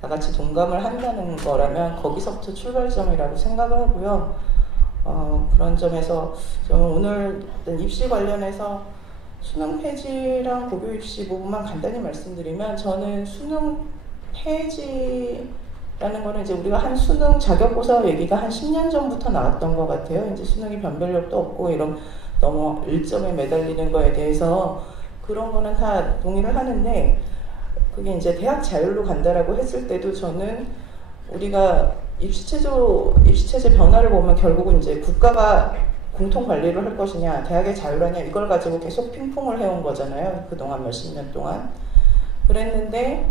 다 같이 동감을 한다는 거라면 거기서부터 출발점이라고 생각을 하고요. 그런 점에서 저는 오늘 입시 관련해서 수능 폐지랑 고교 입시 부분만 간단히 말씀드리면, 저는 수능 폐지라는 거는 이제 우리가 한 수능 자격고사 얘기가 한 10년 전부터 나왔던 것 같아요. 이제 수능이 변별력도 없고 이런 너무 일점에 매달리는 거에 대해서 그런 거는 다 동의를 하는데, 그게 이제 대학 자율로 간다라고 했을 때도 저는 우리가 입시체제 변화를 보면 결국은 이제 국가가 공통 관리를 할 것이냐, 대학의 자율하냐, 이걸 가지고 계속 핑퐁을 해온 거잖아요. 그동안 몇십 년 동안. 그랬는데,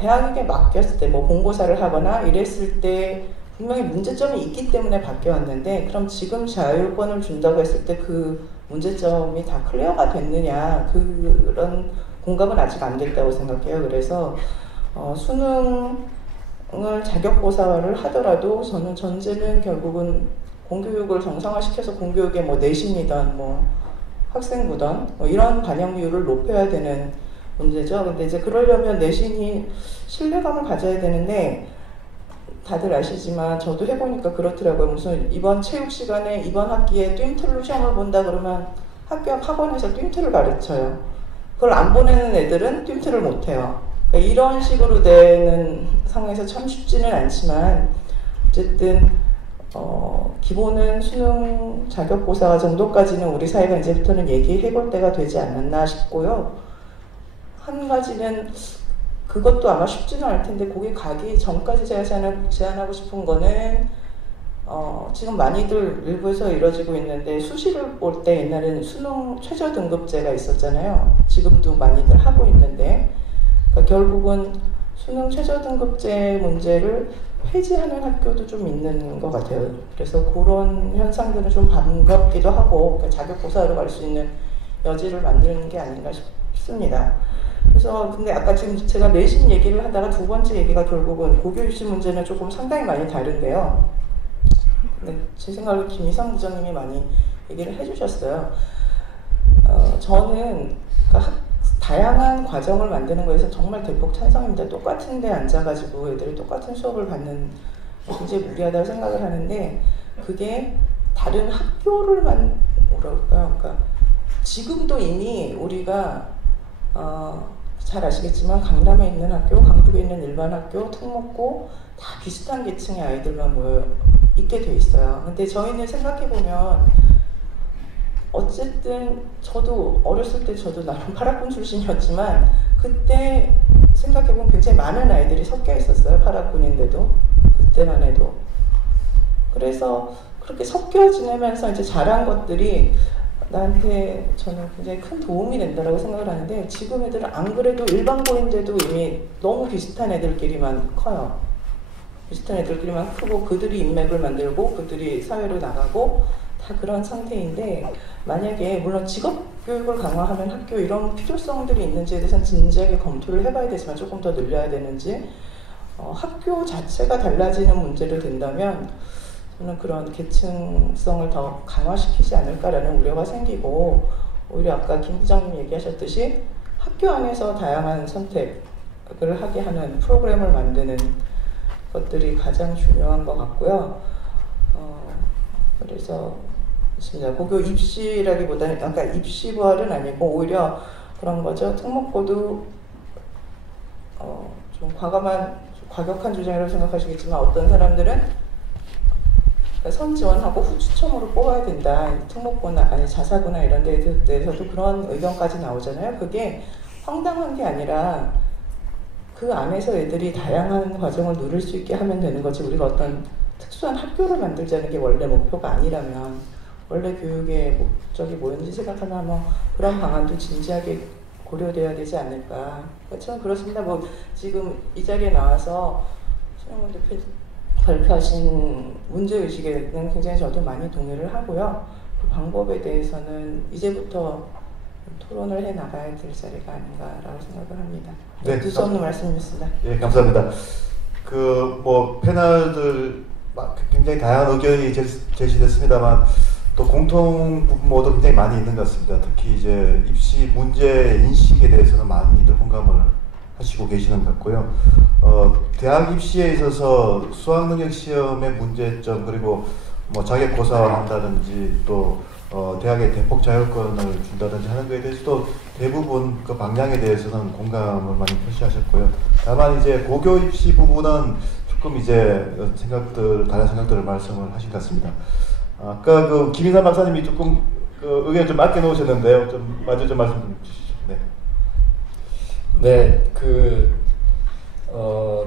대학에게 맡겼을 때, 뭐 본고사를 하거나 이랬을 때 분명히 문제점이 있기 때문에 바뀌었는데, 그럼 지금 자율권을 준다고 했을 때 그 문제점이 다 클리어가 됐느냐, 그런 공감은 아직 안 됐다고 생각해요. 그래서, 수능을 자격고사를 하더라도 저는 전제는 결국은 공교육을 정상화시켜서 공교육의 뭐 내신이든 뭐 학생부든 뭐 이런 반영 비율을 높여야 되는 문제죠. 근데 이제 그러려면 내신이 신뢰감을 가져야 되는데, 다들 아시지만 저도 해보니까 그렇더라고요. 무슨 이번 체육 시간에 이번 학기에 뜀틀로 시험을 본다 그러면 학교 앞 학원에서 뜀틀을 가르쳐요. 그걸 안 보내는 애들은 뜀틀을 못해요. 그러니까 이런 식으로 되는 상황에서 참 쉽지는 않지만 어쨌든 기본은 수능 자격고사 정도까지는 우리 사회가 이제부터는 얘기해볼 때가 되지 않았나 싶고요. 한 가지는 그것도 아마 쉽지는 않을 텐데 거기 가기 전까지 제가 제안하고 싶은 거는 지금 많이들 일부에서 이루어지고 있는데, 수시를 볼 때 옛날에는 수능 최저 등급제가 있었잖아요. 지금도 많이들 하고 있는데, 그러니까 결국은 수능 최저 등급제 문제를 폐지하는 학교도 좀 있는 것 같아요. 그래서 그런 현상들은 좀 반갑기도 하고, 그러니까 자격고사로 갈 수 있는 여지를 만드는 게 아닌가 싶습니다. 그래서 근데 아까 지금 제가 내신 얘기를 하다가 두 번째 얘기가 결국은 고교 입시 문제는 조금 상당히 많이 다른데요. 근데 제 생각으로 김희상 부장님이 많이 얘기를 해주셨어요. 저는 그러니까 다양한 과정을 만드는 거에서 정말 대폭 찬성입니다. 똑같은 데 앉아가지고 애들이 똑같은 수업을 받는 굉장히 무리하다고 생각을 하는데 그게 다른 학교를 그러니까 지금도 이미 우리가 잘 아시겠지만 강남에 있는 학교, 강북에 있는 일반 학교, 특목고 다 비슷한 계층의 아이들만 모여 있게 돼 있어요. 근데 저희는 생각해보면 어쨌든 저도 어렸을 때 저도 나름 8학번 출신이었지만 그때 생각해보면 굉장히 많은 아이들이 섞여 있었어요. 8학번인데도 그때만 해도. 그래서 그렇게 섞여 지내면서 이제 자란 것들이 나한테 저는 굉장히 큰 도움이 된다고 생각을 하는데 지금 애들은 안 그래도 일반고인데도 이미 너무 비슷한 애들끼리만 커요. 비슷한 애들끼리만 크고 그들이 인맥을 만들고 그들이 사회로 나가고 다 그런 상태인데 만약에 물론 직업교육을 강화하면 학교 이런 필요성들이 있는지에 대해서는 진지하게 검토를 해봐야 되지만 조금 더 늘려야 되는지 학교 자체가 달라지는 문제를 든다면 저는 그런 계층성을 더 강화시키지 않을까라는 우려가 생기고 오히려 아까 김 부장님 얘기하셨듯이 학교 안에서 다양한 선택을 하게 하는 프로그램을 만드는 것들이 가장 중요한 것 같고요. 그래서 고교 입시라기보다는 아까 입시 부활은 아니고 오히려 그런 거죠. 특목고도 좀 과격한 주장이라고 생각하시겠지만 어떤 사람들은 선지원하고 후추첨으로 뽑아야 된다. 특목고나 아니 자사고나 이런 데에 대해서도 그런 의견까지 나오잖아요. 그게 황당한 게 아니라 그 안에서 애들이 다양한 과정을 누릴 수 있게 하면 되는 거지 우리가 어떤 특수한 학교를 만들자는 게 원래 목표가 아니라면 원래 교육의 목적이 뭐였는지 생각하면 그런 방안도 진지하게 고려돼야 되지 않을까. 저는 그렇습니다. 지금 이 자리에 나와서 신영문 대표 발표하신 문제의식에는 굉장히 저도 많이 동의를 하고요. 그 방법에 대해서는 이제부터 토론을 해 나가야 될 자리가 아닌가라고 생각을 합니다. 네, 두서 없는 말씀이었습니다. 예, 감사합니다. 패널들 굉장히 다양한 의견이 제시됐습니다만 또 공통 부분도 굉장히 많이 있는 것 같습니다. 특히 이제 입시 문제 인식에 대해서는 많이들 공감을 하시고 계시는 것 같고요. 대학 입시에 있어서 수학능력 시험의 문제점 그리고 자격고사 한다든지 또 대학에 대폭 자율권을 준다든지 하는 것에 대해서도 대부분 그 방향에 대해서는 공감을 많이 표시하셨고요. 다만 이제 고교 입시 부분은 조금 이제 다른 생각들을 말씀을 하신 것 같습니다. 아까 김인삼 박사님이 조금 의견 좀 아껴 놓으셨는데요. 좀 마저 좀 말씀 좀 주시죠. 네. 네,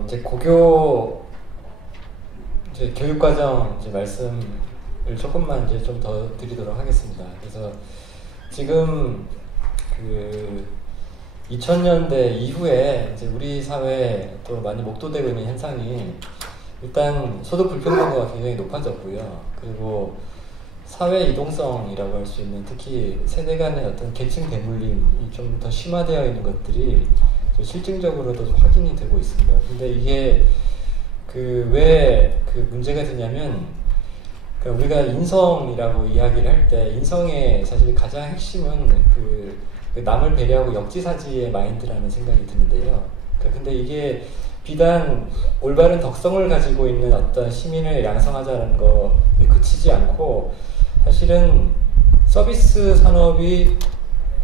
이제 고교 이제 교육과정 이제 말씀을 조금만 이제 좀 더 드리도록 하겠습니다. 그래서 지금 2000년대 이후에 이제 우리 사회에 또 많이 목도되고 있는 현상이 일단 소득 불평등도가 굉장히 높아졌고요. 그리고 사회 이동성이라고 할 수 있는 특히 세대 간의 어떤 계층 대물림이 좀 더 심화되어 있는 것들이 실증적으로도 확인이 되고 있습니다. 근데 이게 왜 문제가 되냐면 우리가 인성이라고 이야기를 할 때 인성의 사실 가장 핵심은 그 남을 배려하고 역지사지의 마인드라는 생각이 드는데요. 근데 이게 비단 올바른 덕성을 가지고 있는 어떤 시민을 양성하자는 거에 그치지 않고 사실은 서비스 산업이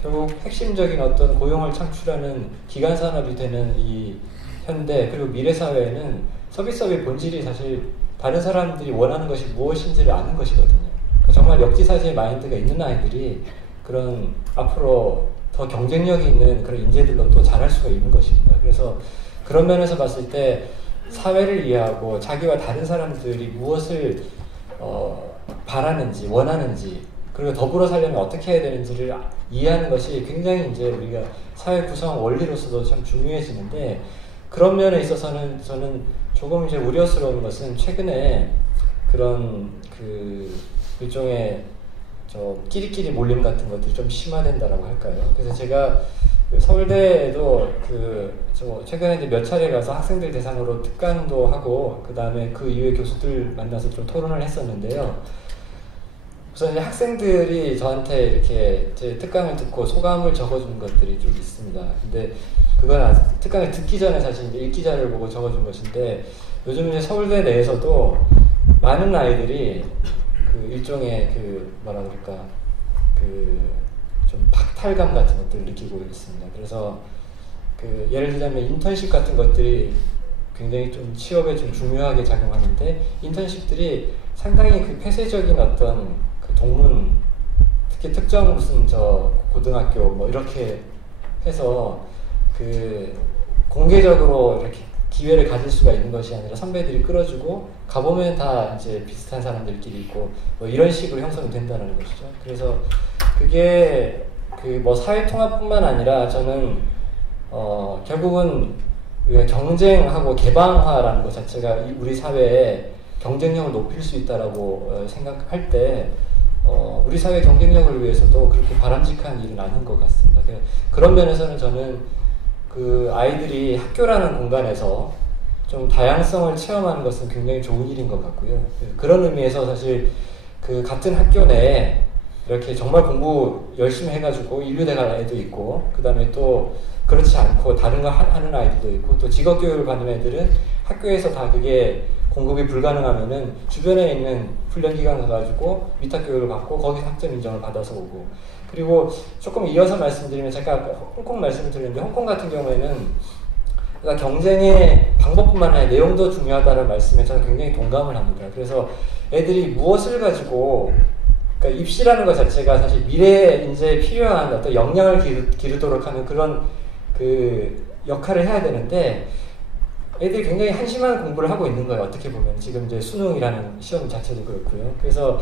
결국 핵심적인 어떤 고용을 창출하는 기간 산업이 되는 이 현대 그리고 미래 사회에는 서비스업의 본질이 사실 다른 사람들이 원하는 것이 무엇인지를 아는 것이거든요. 정말 역지사지의 마인드가 있는 아이들이 그런 앞으로 더 경쟁력이 있는 그런 인재들로 또 자랄 수가 있는 것입니다. 그래서 그런 면에서 봤을 때 사회를 이해하고 자기와 다른 사람들이 무엇을 바라는지 원하는지 그리고 더불어 살려면 어떻게 해야 되는지를 이해하는 것이 굉장히 이제 우리가 사회 구성 원리로서도 참 중요해지는데 그런 면에 있어서는 저는 조금 이제 우려스러운 것은 최근에 그런 일종의 끼리끼리 몰림 같은 것들이 좀 심화된다라고 할까요? 그래서 제가 그 서울대에도 최근에 이제 몇 차례 가서 학생들 대상으로 특강도 하고 그 다음에 그 이후에 교수들 만나서 좀 토론을 했었는데요. 우선 이제 학생들이 저한테 이렇게 제 특강을 듣고 소감을 적어준 것들이 좀 있습니다. 근데 그건 특강을 듣기 전에 사실 이제 읽기 자료를 보고 적어준 것인데, 요즘 이제 서울대 내에서도 많은 아이들이 그 일종의 그 뭐라 그럴까 좀 박탈감 같은 것들을 느끼고 있습니다. 그래서 그 예를 들자면 인턴십 같은 것들이 굉장히 좀 취업에 좀 중요하게 작용하는데, 인턴십들이 상당히 그 폐쇄적인 어떤 그 동문, 특히 특정 무슨 고등학교 뭐 이렇게 해서 그 공개적으로 이렇게 기회를 가질 수가 있는 것이 아니라 선배들이 끌어주고 가보면 다 이제 비슷한 사람들끼리 있고 뭐 이런 식으로 형성이 된다는 것이죠. 그래서 그게 그 뭐 사회 통합뿐만 아니라 저는 결국은 경쟁하고 개방화라는 것 자체가 우리 사회에 경쟁력을 높일 수 있다라고 생각할 때 우리 사회 경쟁력을 위해서도 그렇게 바람직한 일은 아닌 것 같습니다. 그런 면에서는 저는 그 아이들이 학교라는 공간에서 좀 다양성을 체험하는 것은 굉장히 좋은 일인 것 같고요. 그런 의미에서 사실 그 같은 학교 내에 이렇게 정말 공부 열심히 해가지고 인류대 갈 애도 있고, 그 다음에 또 그렇지 않고 다른 거 하는 아이들도 있고, 또 직업교육을 받는 애들은 학교에서 다 그게 공급이 불가능하면은 주변에 있는 훈련기관 가가지고 위탁교육을 받고 거기서 학점 인정을 받아서 오고, 그리고 조금 이어서 말씀드리면 제가 아까 홍콩 말씀을 드렸는데, 홍콩 같은 경우에는 그러니까 경쟁의 방법뿐만 아니라 내용도 중요하다는 말씀에 저는 굉장히 동감을 합니다. 그래서 애들이 무엇을 가지고, 그러니까 입시라는 것 자체가 사실 미래 인재에 필요한 어떤 역량을 기르도록 하는 그런 그 역할을 해야 되는데, 애들이 굉장히 한심한 공부를 하고 있는 거예요. 어떻게 보면 지금 이제 수능이라는 시험 자체도 그렇고요. 그래서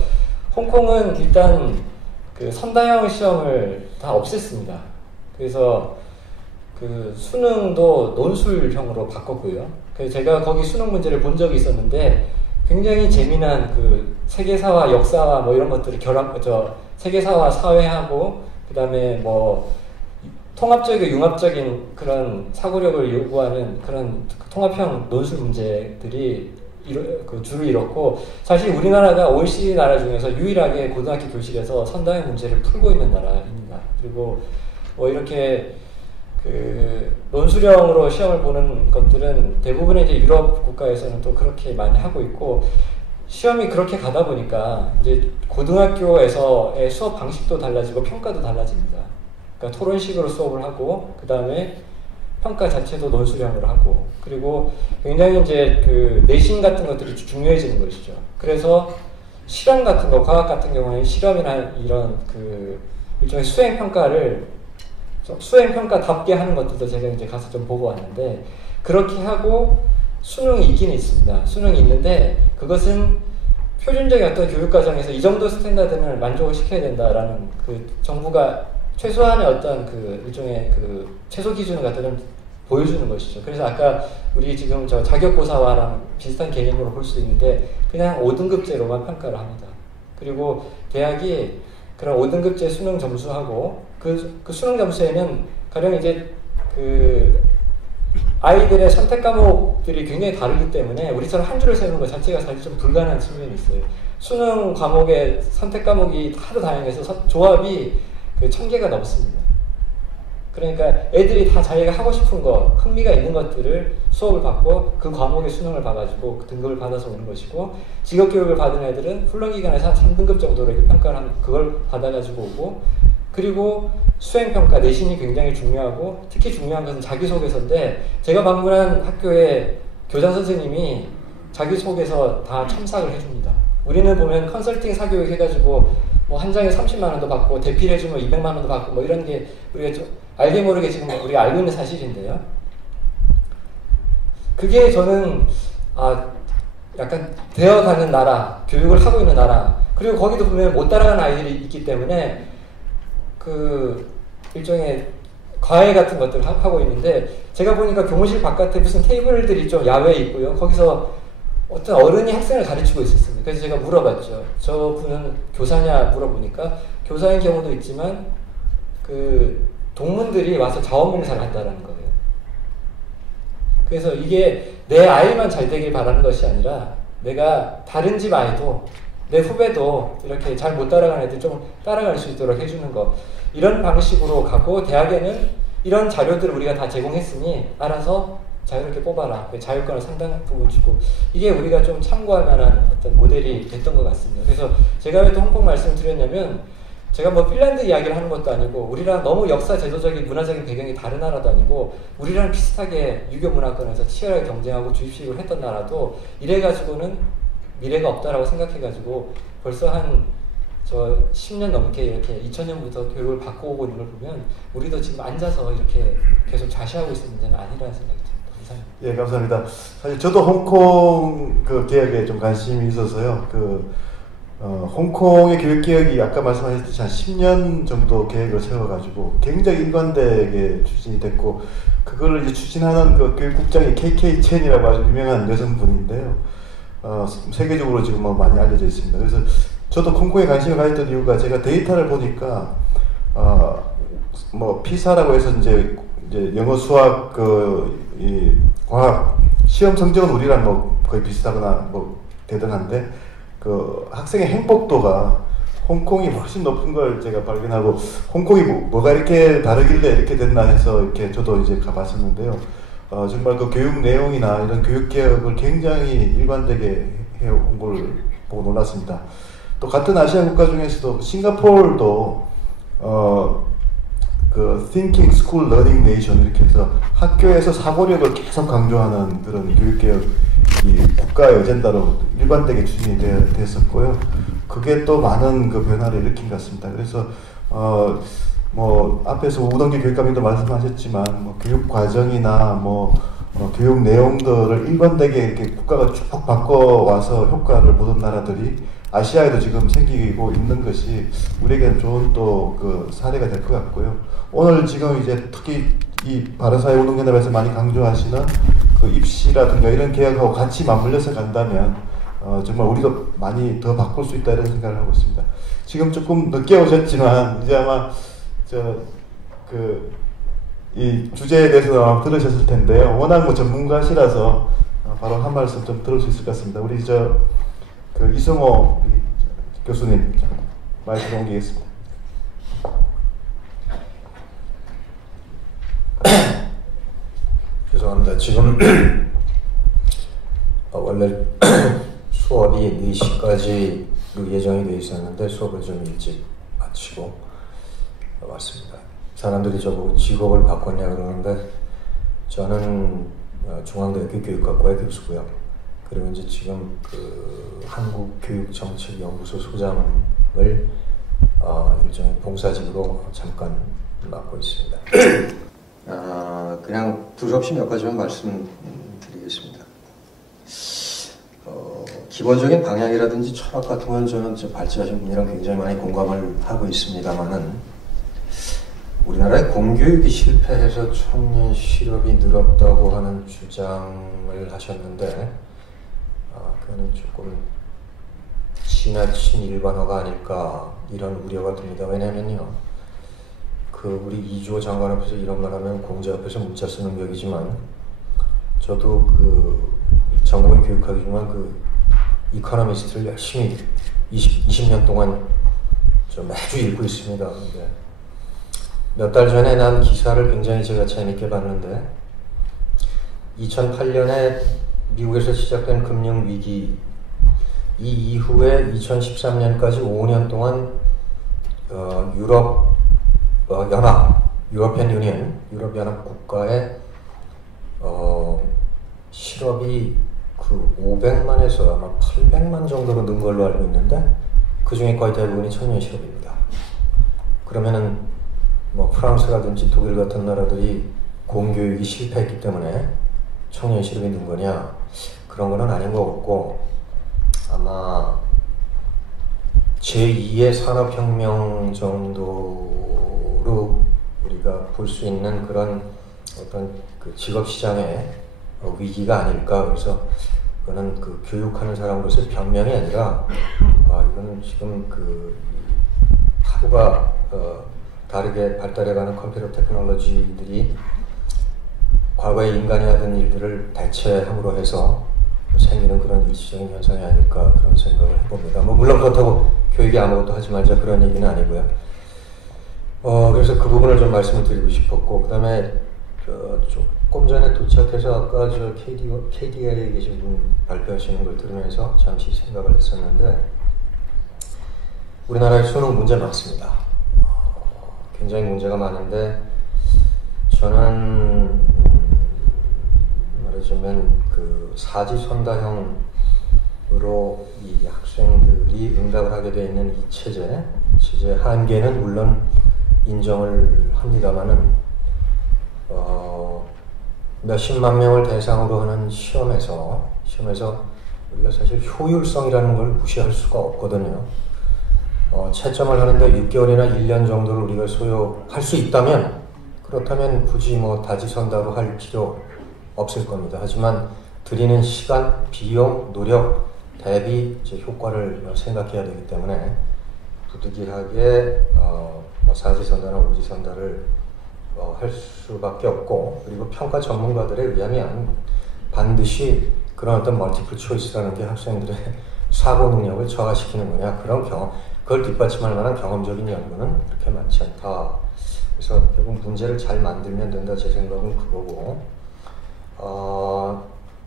홍콩은 일단 그 선다형 시험을 다 없앴습니다. 그래서 그 수능도 논술형으로 바꿨고요. 그래서 제가 거기 수능 문제를 본 적이 있었는데, 굉장히 재미난 그 세계사와 역사와 뭐 이런 것들을 세계사와 사회하고, 그 다음에 뭐 통합적이고 융합적인 그런 사고력을 요구하는 그런 통합형 논술 문제들이 그 줄을 이뤘고, 사실 우리나라가 OECD 나라 중에서 유일하게 고등학교 교실에서 선다형 문제를 풀고 있는 나라입니다. 그리고 뭐 이렇게 그 논술형으로 시험을 보는 것들은 대부분의 이제 유럽 국가에서는 또 그렇게 많이 하고 있고, 시험이 그렇게 가다 보니까 이제 고등학교에서의 수업 방식도 달라지고 평가도 달라집니다. 그러니까 토론식으로 수업을 하고, 그 다음에 평가 자체도 논술형으로 하고, 그리고 굉장히 이제 그 내신 같은 것들이 중요해지는 것이죠. 그래서 실험 같은 거, 과학 같은 경우에는 실험이나 이런 그 일종의 수행평가답게 하는 것들도 제가 이제 가서 좀 보고 왔는데, 그렇게 하고 수능이 있긴 있습니다. 수능이 있는데 그것은 표준적인 어떤 교육과정에서 이 정도 스탠다드는 만족을 시켜야 된다라는 그 정부가 최소한의 어떤 그 일종의 그 최소 기준을 갖다 보여주는 것이죠. 그래서 아까 우리 지금 저 자격고사와랑 비슷한 개념으로 볼 수 있는데, 그냥 5등급제로만 평가를 합니다. 그리고 대학이 그런 5등급제 수능 점수하고 그 수능 점수에는 가령 이제 그 아이들의 선택 과목들이 굉장히 다르기 때문에 우리처럼 한 줄을 세우는 것 자체가 사실 좀 불가능한 측면이 있어요. 수능 과목의 선택 과목이 하도 다양해서 조합이 그 1000개가 넘습니다. 그러니까 애들이 다 자기가 하고 싶은 거, 흥미가 있는 것들을 수업을 받고 그 과목의 수능을 봐가지고 그 등급을 받아서 오는 것이고, 직업교육을 받은 애들은 훈련기관에서 한 3등급 정도로 이렇게 평가를 하면 그걸 받아가지고 오고, 그리고 수행평가, 내신이 굉장히 중요하고, 특히 중요한 것은 자기소개서인데, 제가 방문한 학교의 교장 선생님이 자기소개서 다 첨삭을 해줍니다. 우리는 보면 컨설팅 사교육 해가지고 뭐 한 장에 30만 원도 받고 대필 해주면 200만 원도 받고 뭐 이런 게 우리가 좀 알게 모르게 지금 우리가 알고 있는 사실인데요. 그게 저는 약간 되어가는 나라, 교육을 하고 있는 나라, 그리고 거기도 보면 못 따라가는 아이들이 있기 때문에 그 일종의 과외 같은 것들을 하고 있는데, 제가 보니까 교무실 바깥에 무슨 테이블들이 좀 야외에 있고요. 거기서 어떤 어른이 학생을 가르치고 있었습니다. 그래서 제가 물어봤죠. 저 분은 교사냐 물어보니까 교사인 경우도 있지만 그 동문들이 와서 자원봉사를 한다는 거예요. 그래서 이게 내 아이만 잘 되길 바라는 것이 아니라 내가 다른 집 아이도 내 후배도 이렇게 잘 못 따라가는 애들 좀 따라갈 수 있도록 해주는 거, 이런 방식으로 가고, 대학에는 이런 자료들을 우리가 다 제공했으니 알아서 자유롭게 뽑아라. 자율권을 상당한 부분 주고, 이게 우리가 좀 참고할 만한 어떤 모델이 됐던 것 같습니다. 그래서 제가 왜 또 홍콩 말씀을 드렸냐면, 제가 뭐 핀란드 이야기를 하는 것도 아니고, 우리랑 너무 역사, 제도적인, 문화적인 배경이 다른 나라도 아니고, 우리랑 비슷하게 유교 문화권에서 치열하게 경쟁하고 주입식을 했던 나라도 이래가지고는 미래가 없다라고 생각해가지고 벌써 저 10년 넘게 이렇게 2000년부터 교육을 바꿔오고 있는 걸 보면 우리도 지금 앉아서 이렇게 계속 좌시하고 있는 문제는 아니라는 생각이 듭니다. 이상입니다. 예, 감사합니다. 사실 저도 홍콩 그 개혁에 좀 관심이 있어서요. 홍콩의 교육 개혁이 아까 말씀하셨듯이 한 10년 정도 계획을 세워가지고 굉장히 일관되게 추진이 됐고, 그걸 이제 추진하는 그 교육국장이 KK 첸이라고 아주 유명한 여성분인데요. 세계적으로 지금 많이 알려져 있습니다. 그래서 저도 홍콩에 관심을 가졌던 이유가, 제가 데이터를 보니까 피사라고 해서 이제 영어, 수학, 이 과학 시험 성적은 우리랑 거의 비슷하거나 대등한데, 그 학생의 행복도가 홍콩이 훨씬 높은 걸 제가 발견하고, 홍콩이 뭐가 이렇게 다르길래 이렇게 됐나 해서 이렇게 저도 이제 가봤었는데요. 정말 그 교육 내용이나 이런 교육 개혁을 굉장히 일관되게 해온 걸 보고 놀랐습니다. 또 같은 아시아 국가 중에서도 싱가포르도 그 Thinking School Learning Nation 이렇게 해서 학교에서 사고력을 계속 강조하는 그런 교육 개혁이 국가의 어젠다로 일관되게 추진이 됐었고요. 그게 또 많은 그 변화를 일으킨 것 같습니다. 그래서 앞에서 우동기 교육감님도 말씀하셨지만, 교육 과정이나 교육 내용들을 일관되게 이렇게 국가가 쭉 바꿔와서 효과를 보던 나라들이 아시아에도 지금 생기고 있는 것이 우리에게는 좋은 또 그 사례가 될 것 같고요. 오늘 지금 이제 특히 이 바른사회운동연합에서 많이 강조하시는 그 입시라든가 이런 개혁하고 같이 맞물려서 간다면 정말 우리도 많이 더 바꿀 수 있다, 이런 생각을 하고 있습니다. 지금 조금 늦게 오셨지만 이제 아마 이 주제에 대해서 아마 들으셨을 텐데요. 워낙 전문가시라서 바로 한 말씀 좀 들을 수 있을 것 같습니다. 우리 그 이승호 교수님 마이크로 옮기겠습니다. 죄송합니다. 지금 원래 수업이 4시까지 예정이 되어 있었는데 수업을 좀 일찍 마치고 왔습니다. 사람들이 저보고 직업을 바꿨냐 그러는데, 저는 중앙대학교 교육학과의 교수고요. 그리고 이제 지금 그 한국교육정책연구소 소장을 일종의 봉사직으로 잠깐 맡고 있습니다. 그냥 두서없이 몇 가지만 말씀드리겠습니다. 기본적인 방향이라든지 철학 같은 건 저는 발제하신 분이랑 굉장히 많이 공감을 하고 있습니다만은, 우리나라의 공교육이 실패해서 청년 실업이 늘었다고 하는 주장을 하셨는데, 그거는 조금 지나친 일반화가 아닐까, 이런 우려가 듭니다. 왜냐면요, 우리 이주호 장관 앞에서 이런 말 하면 공자 앞에서 문자 쓰는 격이지만, 저도 전공이 교육학이지만 이코노미스트를 열심히 20년 동안 매주 읽고 있습니다. 근데 몇 달 전에 난 기사를 굉장히 제가 재밌게 봤는데, 2008년에 미국에서 시작된 금융위기, 이 이후에 2013년까지 5년 동안 유럽연 유니언, 유럽연합 국가의 실업이 500만에서 아마 800만 정도로 는 걸로 알고 있는데, 그 중에 거의 대부분이 청년 실업입니다. 그러면은 프랑스라든지 독일 같은 나라들이 공교육이 실패했기 때문에 청년 실업이 는 거냐? 그런 거는 아닌 것 같고, 아마 제2의 산업혁명 정도로 우리가 볼 수 있는 그런 어떤 직업시장의 위기가 아닐까. 그래서 그거는 교육하는 사람으로서의 변명이 아니라, 이거는 지금 하루가 다르게 발달해가는 컴퓨터 테크놀로지들이 과거에 인간이 하던 일들을 대체함으로 해서 생기는 그런 일시적인 현상이 아닐까 그런 생각을 해봅니다. 뭐 물론 그렇다고 교육이 아무것도 하지 말자 그런 얘기는 아니고요. 그래서 그 부분을 좀 말씀을 드리고 싶었고, 그 다음에 조금 전에 도착해서 아까 저 KDI에 계신 분 발표하시는 걸 들으면서 잠시 생각을 했었는데, 우리나라의 수능 문제 많습니다. 굉장히 문제가 많은데, 저는 말하자면 그 사지선다형으로 이 학생들이 응답을 하게 되어 있는 이 체제 한계는 물론 인정을 합니다만은 몇십만 명을 대상으로 하는 시험에서 우리가 사실 효율성이라는 걸 무시할 수가 없거든요. 채점을 하는데 6개월이나 1년 정도를 우리가 소요할 수 있다면, 그렇다면 굳이 뭐 다지선다로 할 필요 없을 겁니다. 하지만 드리는 시간, 비용, 노력, 대비 효과를 생각해야 되기 때문에 부득이하게 사지선다나 오지선다를 할 수밖에 없고, 그리고 평가 전문가들에 의하면 반드시 그런 어떤 멀티플 초이스라는 게 학생들의 사고 능력을 저하시키는 거냐, 그런 그걸 뒷받침할 만한 경험적인 연구는 그렇게 많지 않다. 그래서 결국 문제를 잘 만들면 된다, 제 생각은 그거고,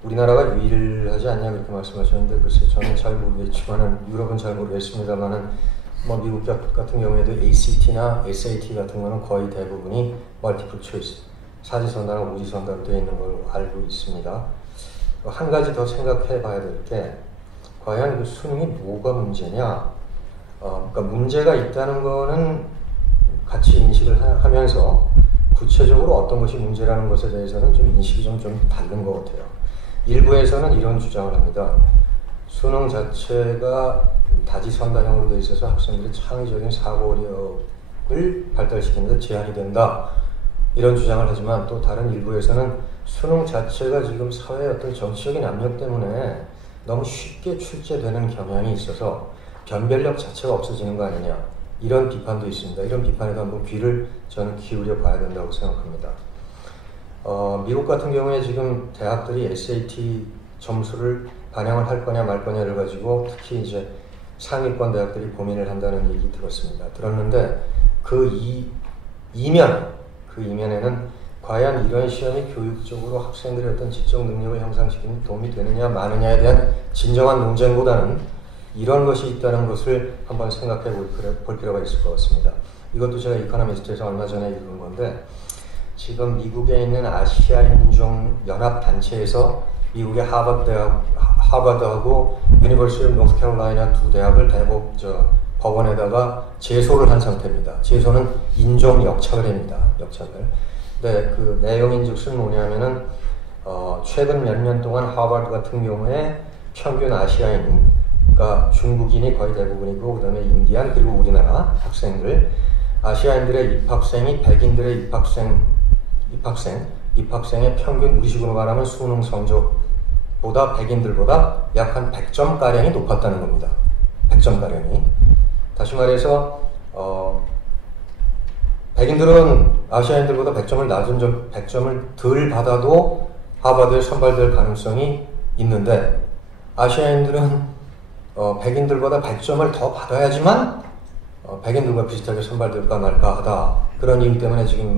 우리나라가 유일하지 않냐 그렇게 말씀하셨는데, 글쎄 저는 잘 모르겠지만은, 유럽은 잘 모르겠습니다만은, 뭐 미국 같은 경우에도 ACT나 SAT 같은 거는 거의 대부분이 멀티플 초이스, 사지선다나 오지선다로 되어 있는 걸 알고 있습니다. 한 가지 더 생각해 봐야 될 게, 과연 그 수능이 뭐가 문제냐? 그러니까 문제가 있다는 거는 같이 인식을 하면서 구체적으로 어떤 것이 문제라는 것에 대해서는 좀 인식이 좀 다른 것 같아요. 일부에서는 이런 주장을 합니다. 수능 자체가 다지선다형으로 되어 있어서 학생들의 창의적인 사고력을 발달시키는 데 제한이 된다, 이런 주장을 하지만, 또 다른 일부에서는 수능 자체가 지금 사회의 어떤 정치적인 압력 때문에 너무 쉽게 출제되는 경향이 있어서 변별력 자체가 없어지는 거 아니냐, 이런 비판도 있습니다. 이런 비판에도 한번 귀를 저는 기울여 봐야 된다고 생각합니다. 미국 같은 경우에 지금 대학들이 SAT 점수를 반영을 할 거냐 말 거냐를 가지고 특히 이제 상위권 대학들이 고민을 한다는 얘기 들었는데, 그 이면에는 과연 이런 시험이 교육적으로 학생들의 어떤 지적 능력을 향상시키는 데 도움이 되느냐 마느냐에 대한 진정한 논쟁보다는 이런 것이 있다는 것을 한번 생각해 볼 필요가 있을 것 같습니다. 이것도 제가 이코노미스트에서 얼마 전에 읽은 건데, 지금 미국에 있는 아시아 인종 연합 단체에서 미국의 하버드하고 유니버시티 오브 노스캐롤라이나 두 대학을 법원에다가 제소를 한 상태입니다. 제소는 인종 역차별입니다. 근데 그 내용인즉슨 뭐냐면은 최근 몇 년 동안 하버드 같은 경우에 평균 아시아인, 그러니까 중국인이 거의 대부분이고, 그 다음에 인디안, 그리고 우리나라 학생들, 아시아인들의 입학생이 백인들의 입학생의 평균, 우리식으로 말하면 수능 성적보다 백인들보다 약 한 100점가량이 높았다는 겁니다. 100점가량이. 다시 말해서 백인들은 아시아인들보다 100점을 덜 받아도 하버드에 선발될 가능성이 있는데, 아시아인들은 백인들보다 100점을 더 받아야지만 백인들과 비슷하게 선발될까 말까 하다. 그런 이유 때문에 지금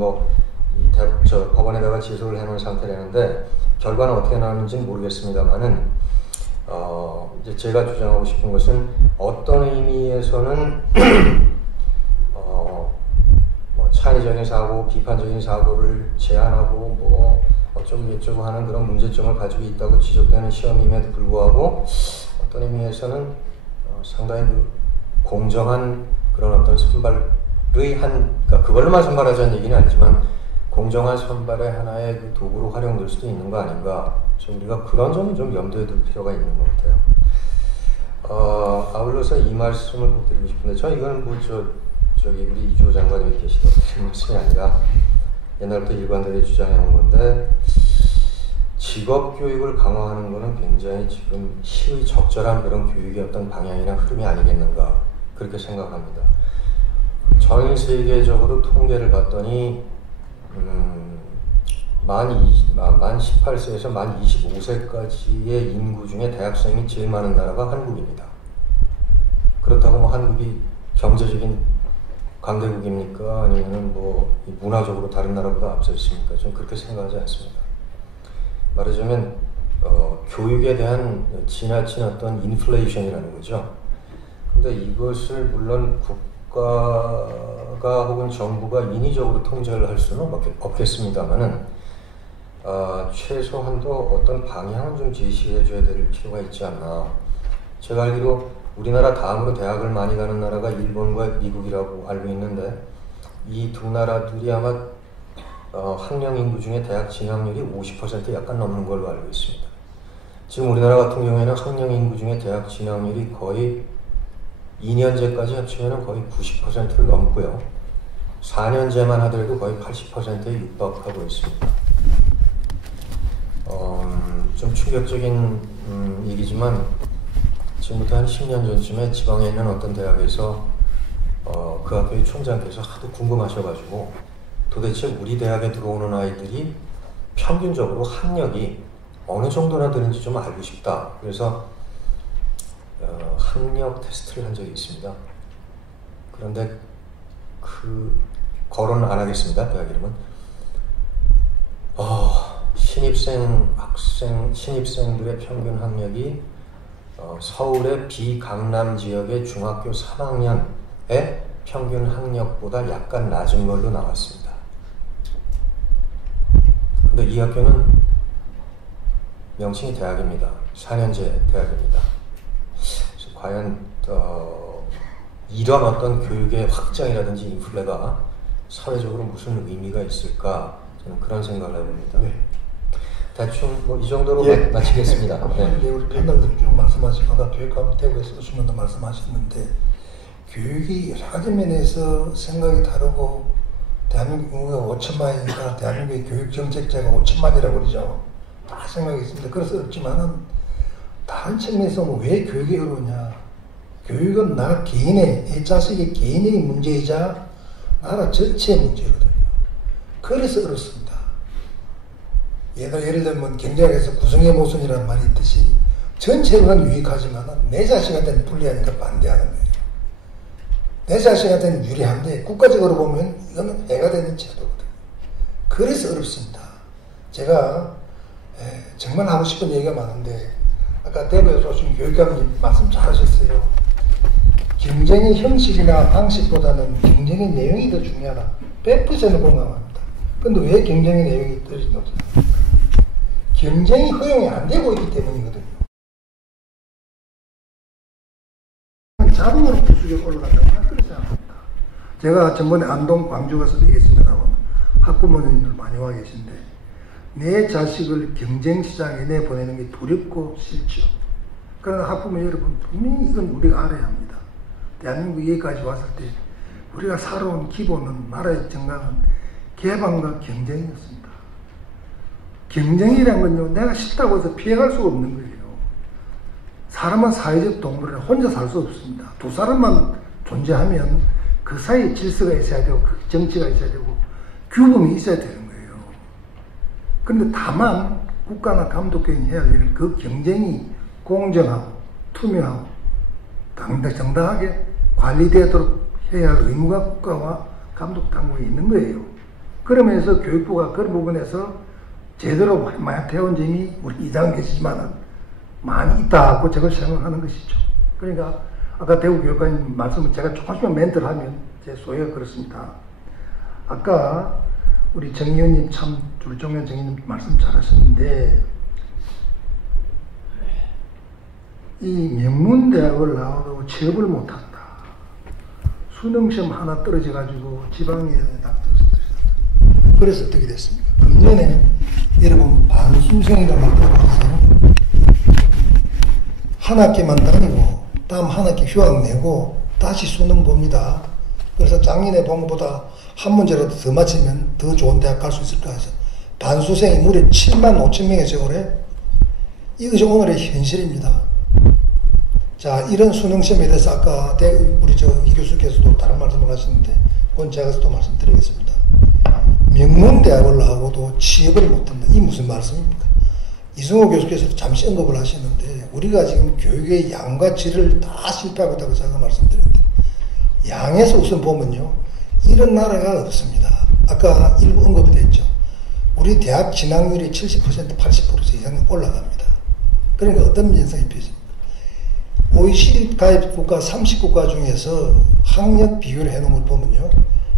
법원에다가 제소를 해놓은 상태라는데, 결과는 어떻게 나오는지는 모르겠습니다만은, 이제 제가 주장하고 싶은 것은 어떤 의미에서는 창의적인 사고, 비판적인 사고를 제한하고 뭐 어쩌고 하는 그런 문제점을 가지고 있다고 지적되는 시험임에도 불구하고, 어떤 의미에서는 상당히 공정한 그런 어떤 선발의 그러니까 그걸로만 선발하자는 얘기는 아니지만 공정한 선발의 하나의 그 도구로 활용될 수도 있는 거 아닌가. 우리가 그런 점은 좀 염두에 둘 필요가 있는 것 같아요. 아울러서 이 말씀을 꼭 드리고 싶은데, 이거는 저기 우리 이주호 장관님이 계시던 말씀이 아니라 옛날부터 일관되게 주장해온 건데, 직업 교육을 강화하는 것은 굉장히 지금 시의 적절한 그런 교육의 어떤 방향이나 흐름이 아니겠는가, 그렇게 생각합니다. 전 세계적으로 통계를 봤더니 만 18세에서 만 25세까지의 인구 중에 대학생이 제일 많은 나라가 한국입니다. 그렇다고 뭐 한국이 경제적인 강대국입니까? 아니면 뭐 문화적으로 다른 나라보다 앞서 있습니까? 저는 그렇게 생각하지 않습니다. 말하자면 교육에 대한 지나친 어떤 인플레이션이라는 거죠. 근데 이것을 물론 국가가 혹은 정부가 인위적으로 통제를 할 수는 없겠습니다만은 최소한도 어떤 방향은 좀 제시해 줘야 될 필요가 있지 않나. 제가 알기로 우리나라 다음으로 대학을 많이 가는 나라가 일본과 미국이라고 알고 있는데 이 두 나라들이 아마 학령 인구 중에 대학 진학률이 50% 약간 넘는 걸로 알고 있습니다. 지금 우리나라 같은 경우에는 학령 인구 중에 대학 진학률이 거의 2년제까지 합치면 거의 90%를 넘고요. 4년제만 하더라도 거의 80%에 육박하고 있습니다. 좀 충격적인 얘기지만 지금부터 한 10년 전쯤에 지방에 있는 어떤 대학에서 그 학교의 총장께서 하도 궁금하셔가지고 도대체 우리 대학에 들어오는 아이들이 평균적으로 학력이 어느 정도나 되는지 좀 알고 싶다. 그래서 학력 테스트를 한 적이 있습니다. 그런데 거론 안 하겠습니다. 대학 이름은. 신입생들의 평균 학력이 서울의 비강남 지역의 중학교 3학년의 평균 학력보다 약간 낮은 걸로 나왔습니다. 근데 이 학교는 명칭이 대학입니다. 4년제 대학입니다. 그래서 과연 이런 어떤 교육의 확장이라든지 인플레가 사회적으로 무슨 의미가 있을까? 저는 그런 생각을 해봅니다. 네. 대충 뭐 이 정도로 예. 마치겠습니다. 네. 이제 우리 팬들들 쭉 말씀하신 거다 교육감 대구에서 오시면서 말씀하셨는데 교육이 여러 가지 면에서 생각이 다르고 대한민국 인구가 5천만이니까 대한민국의 교육 정책자가 5천만이라고 그러죠. 다 생각이 있습니다. 그래서 어렵지만은 다른 측면에서 왜 교육이 어려우냐? 교육은 나라 개인의 자식의 개인의 문제이자 나라 전체의 문제거든요. 그래서 어렵습니다. 예를 들면 경제학에서 구성의 모순이라는 말이 있듯이 전체로는 유익하지만 내 자식한테는 불리하니까 반대하는 거예요. 내 자식한테는 유리한데 국가적으로 보면 이거는 해가 되는 제도거든요. 그래서 어렵습니다. 제가 정말 하고 싶은 얘기가 많은데 아까 대구에서 오신 교육감님 말씀 잘하셨어요. 경쟁의 형식이나 방식보다는 경쟁의 내용이 더 중요하다. 100% 공감합니다. 근데 왜 경쟁의 내용이 떨어지는 거죠? 경쟁이 허용이 안 되고 있기 때문이거든요. 자동으로 부수적 올라간다고 그렇지 않습니까? 제가 전번에 안동 광주 가서 얘기했습니다만 학부모님들 많이 와 계신데 내 자식을 경쟁시장에 내보내는 게 두렵고 싫죠. 그러나 학부모 여러분 분명히 이건 우리가 알아야 합니다. 대한민국 여기까지 왔을 때 우리가 살아온 기본은 나라의 정강은 개방과 경쟁이었습니다. 경쟁이란 건요, 내가 싫다고 해서 피해갈 수가 없는 거예요. 사람은 사회적 동물이라 혼자 살 수 없습니다. 두 사람만 존재하면 그 사이에 질서가 있어야 되고, 그 정치가 있어야 되고, 규범이 있어야 되는 거예요. 그런데 다만 국가나 감독권이 해야 할 일은 그 경쟁이 공정하고 투명하고 정당하게 관리되도록 해야 할 의무가 국가와 감독당국에 있는 거예요. 그러면서 교육부가 그런 부분에서 제대로 만약 태운 점이 우리 이장 계시지만은 많이 있다고 제가 생각하는 것이죠. 그러니까 아까 대구 교육관님 말씀을 제가 조금씩만 멘트를 하면 제 소회가 그렇습니다. 아까 우리 정 의원님 참 줄정면 정 의원님 말씀 잘하셨는데 이 명문대학을 나와도 취업을 못한다. 수능시험 하나 떨어져가지고 지방에 딱 떨어졌다. 그래서 어떻게 됐습니까? 금년에 여러분 반수생이라는 말 들어봤어요? 한 학기만 다니고 다음 한 학기 휴학 내고 다시 수능 봅니다. 그래서 작년에 본 것보다 한 문제라도 더 맞히면 더 좋은 대학 갈 수 있을까 해서 반수생이 무려 7만 5천 명의 세월에 이것이 오늘의 현실입니다. 자, 이런 수능시험에 대해서 아까 우리 이 교수께서도 다른 말씀을 하셨는데 그건 제가 또 말씀드리겠습니다. 명문대학을 나오고도 취업을 못한다. 이 무슨 말씀입니까? 이승호 교수께서도 잠시 언급을 하시는데 우리가 지금 교육의 양과 질을 다 실패하고 있다고 제가 말씀드렸는데 양에서 우선 보면요. 이런 나라가 없습니다. 아까 일부 언급이 됐죠. 우리 대학 진학률이 70% 80% 이상 올라갑니다. 그러니까 어떤 현상이 펼칩니까? OECD 가입 국가 30국가 중에서 학력 비교를 해놓은 걸 보면요.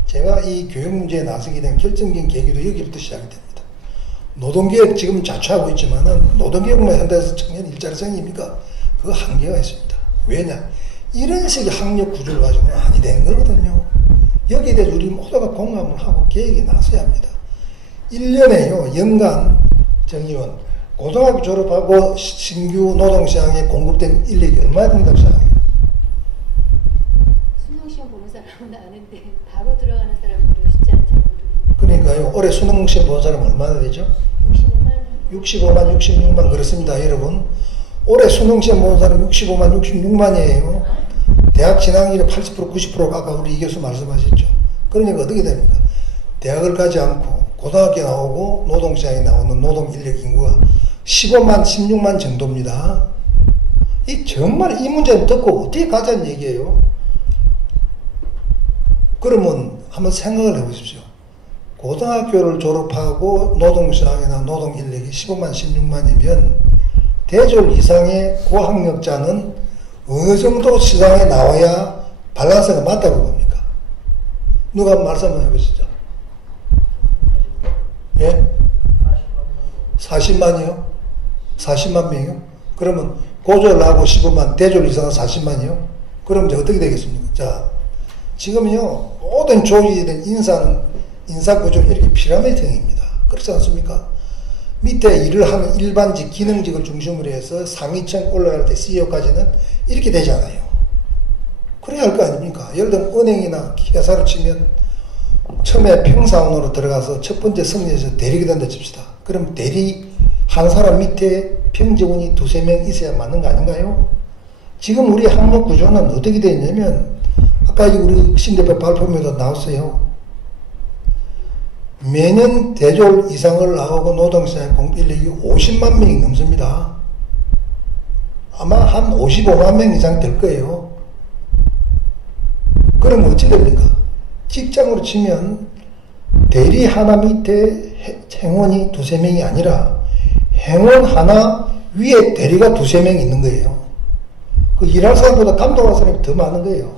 제가 이 교육 문제에 나서게 된 결정적인 계기도 여기부터 시작이 됩니다. 노동개혁 지금 자초하고 있지만은 노동개혁만 한다 해서 청년 일자리 생깁니까? 그거 한계가 있습니다. 왜냐? 이런 식의 학력 구조를 가지고는 아니 된 거거든요. 여기에 대해서 우리 모두가 공감을 하고 계획이 나서야 합니다. 1년에요, 연간 정의원, 고등학교 졸업하고 신규 노동시장에 공급된 인력이 얼마나 된다고 생각해요? 수능시험 보는 사람은 아는데 바로 들어가는 사람은 쉽지 않다고 모르겠네요. 그러니까요, 올해 수능시험 보는 사람은 얼마나 되죠? 65만, 66만 그렇습니다, 여러분. 올해 수능시험 보는 사람 65만, 66만이에요. 대학 진학률이 80%, 90%가 아까 우리 이 교수 말씀하셨죠. 그러니까 어떻게 됩니까? 대학을 가지 않고 고등학교 나오고 노동시장에 나오는 노동 인력 인구가 15만, 16만 정도입니다. 정말 이 문제는 듣고 어떻게 가자는 얘기예요? 그러면 한번 생각을 해보십시오. 고등학교를 졸업하고 노동시장이나 노동 인력이 15만, 16만이면 대졸 이상의 고학력자는 어느 정도 시장에 나와야 밸런스가 맞다고 봅니까? 누가 말씀 한번 해보시죠. 예? 40만이요? 40만 명이요? 그러면 고졸 하고 15만, 대졸 이상은 40만이요? 그럼 이제 어떻게 되겠습니까? 자, 지금요, 모든 조직에 대한 인사구조는 이렇게 피라미드형입니다. 그렇지 않습니까? 밑에 일을 하는 일반직, 기능직을 중심으로 해서 상위층 올라갈 때 CEO까지는 이렇게 되잖아요. 그래야 할 거 아닙니까? 예를 들면 은행이나 회사를 치면 처음에 평사원으로 들어가서 첫 번째 승리해서 대리가 된다 칩시다. 그럼 대리 한 사람 밑에 평직원이 2-3명 있어야 맞는 거 아닌가요? 지금 우리 학력 구조는 어떻게 되어 있냐면 아까 우리 신 대표 발표에도 나왔어요. 매년 대졸 이상을 나오고 노동시장에 공급 인력이 50만 명이 넘습니다. 아마 한 55만 명 이상 될 거예요. 그럼 어찌 됩니까? 직장으로 치면 대리 하나 밑에 행원이 2-3명이 아니라 행원 하나 위에 대리가 2-3명 있는 거예요. 그 일할 사람보다 감독할 사람이 더 많은 거예요.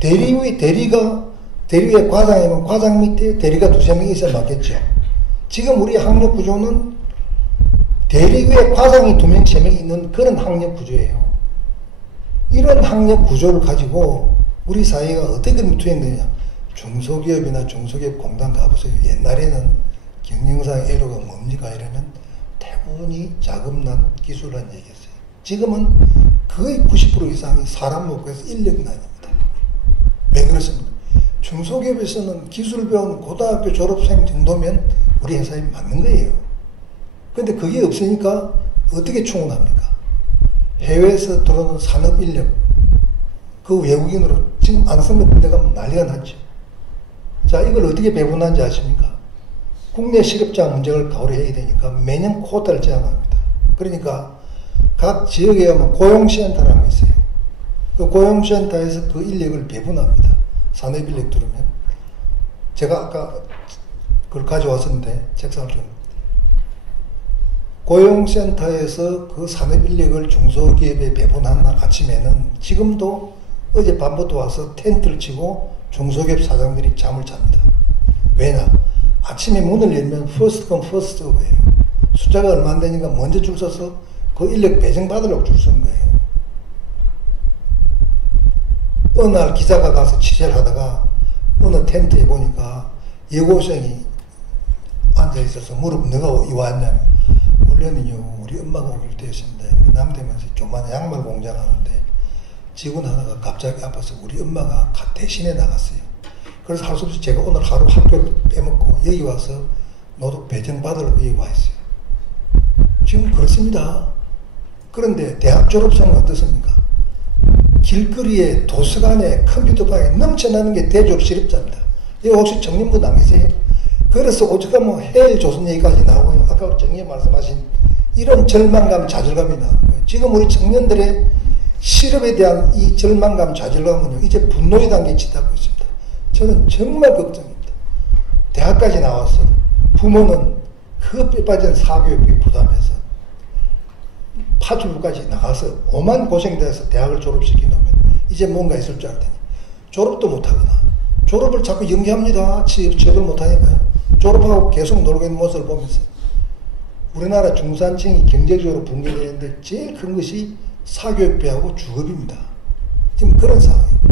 대리 위에 과장이면 과장 밑에 대리가 2-3명 있어야 맞겠죠. 지금 우리 학력 구조는 대리 위에 과장이 2명, 3명 있는 그런 학력 구조예요. 이런 학력 구조를 가지고 우리 사회가 어떻게 투영되냐. 중소기업이나 중소기업 공단 가보세요. 옛날에는 경영상 애로가 뭡니까 이러면 대부분이 자금난 기술난 얘기였어요. 지금은 거의 90% 이상이 사람 먹고 해서 인력난입니다. 왜 그렇습니까? 중소기업에서는 기술 배운 고등학교 졸업생 정도면 우리 회사에 맞는 거예요. 근데 그게 없으니까 어떻게 충원합니까? 해외에서 들어오는 산업 인력, 그 외국인으로 지금 안 쓰면 내가 난리가 났죠. 자, 이걸 어떻게 배분하는지 아십니까? 국내 실업자 문제를 고려해야 되니까 매년 코타를 제한합니다. 그러니까 각 지역에 가면 고용센터라는 게 있어요. 그 고용센터에서 그 인력을 배분합니다. 산업인력 들으면. 제가 아까 그걸 가져왔었는데 책상을 좀. 고용센터에서 그 산업인력을 중소기업에 배분한 날 아침에는 지금도 어젯밤부터 와서 텐트를 치고 중소기업 사장들이 잠을 잡니다. 왜냐? 아침에 문을 열면 first come first serve예요. 숫자가 얼마 안 되니까 먼저 줄 서서 그 인력 배정 받으려고 줄 서는 거예요. 어느 날 기자가 가서 취재를 하다가 어느 텐트에 보니까 여고생이 앉아있어서 물어보고 너가 왜 왔냐면 원래는요 우리 엄마가 오길 되었는데 남대문에서 조그마한 양말 공장 하는데 직원 하나가 갑자기 아파서 우리 엄마가 대신에 나갔어요. 그래서 할 수 없이 제가 오늘 하루 학교를 빼먹고 여기 와서 노동 배정 받으려고 여기 와 있어요. 지금 그렇습니다. 그런데 대학 졸업생은 어떻습니까? 길거리에 도서관에 컴퓨터방에 넘쳐나는 게 대졸 실업자입니다. 이거 혹시 청년분 안 계세요? 그래서 오죽하면 뭐 해일 조선 얘기까지 나오고요. 아까 정의에 말씀하신 이런 절망감, 좌절감이 나오는 거예요. 지금 우리 청년들의 실업에 대한 이 절망감, 좌절감은요, 이제 분노의 단계에 치닫고 있습니다. 저는 정말 걱정입니다. 대학까지 나와서 부모는 그 뼈 빠진 사교육비 부담해서 파출부까지 나가서 오만 고생돼서 대학을 졸업시키면 이제 뭔가 있을 줄 알았더니 졸업도 못하거나 졸업을 자꾸 연기합니다. 취업을 못하니까요. 졸업하고 계속 놀고 있는 모습을 보면서 우리나라 중산층이 경제적으로 붕괴되는데 제일 큰 것이 사교육비하고 주급입니다. 지금 그런 상황입니다.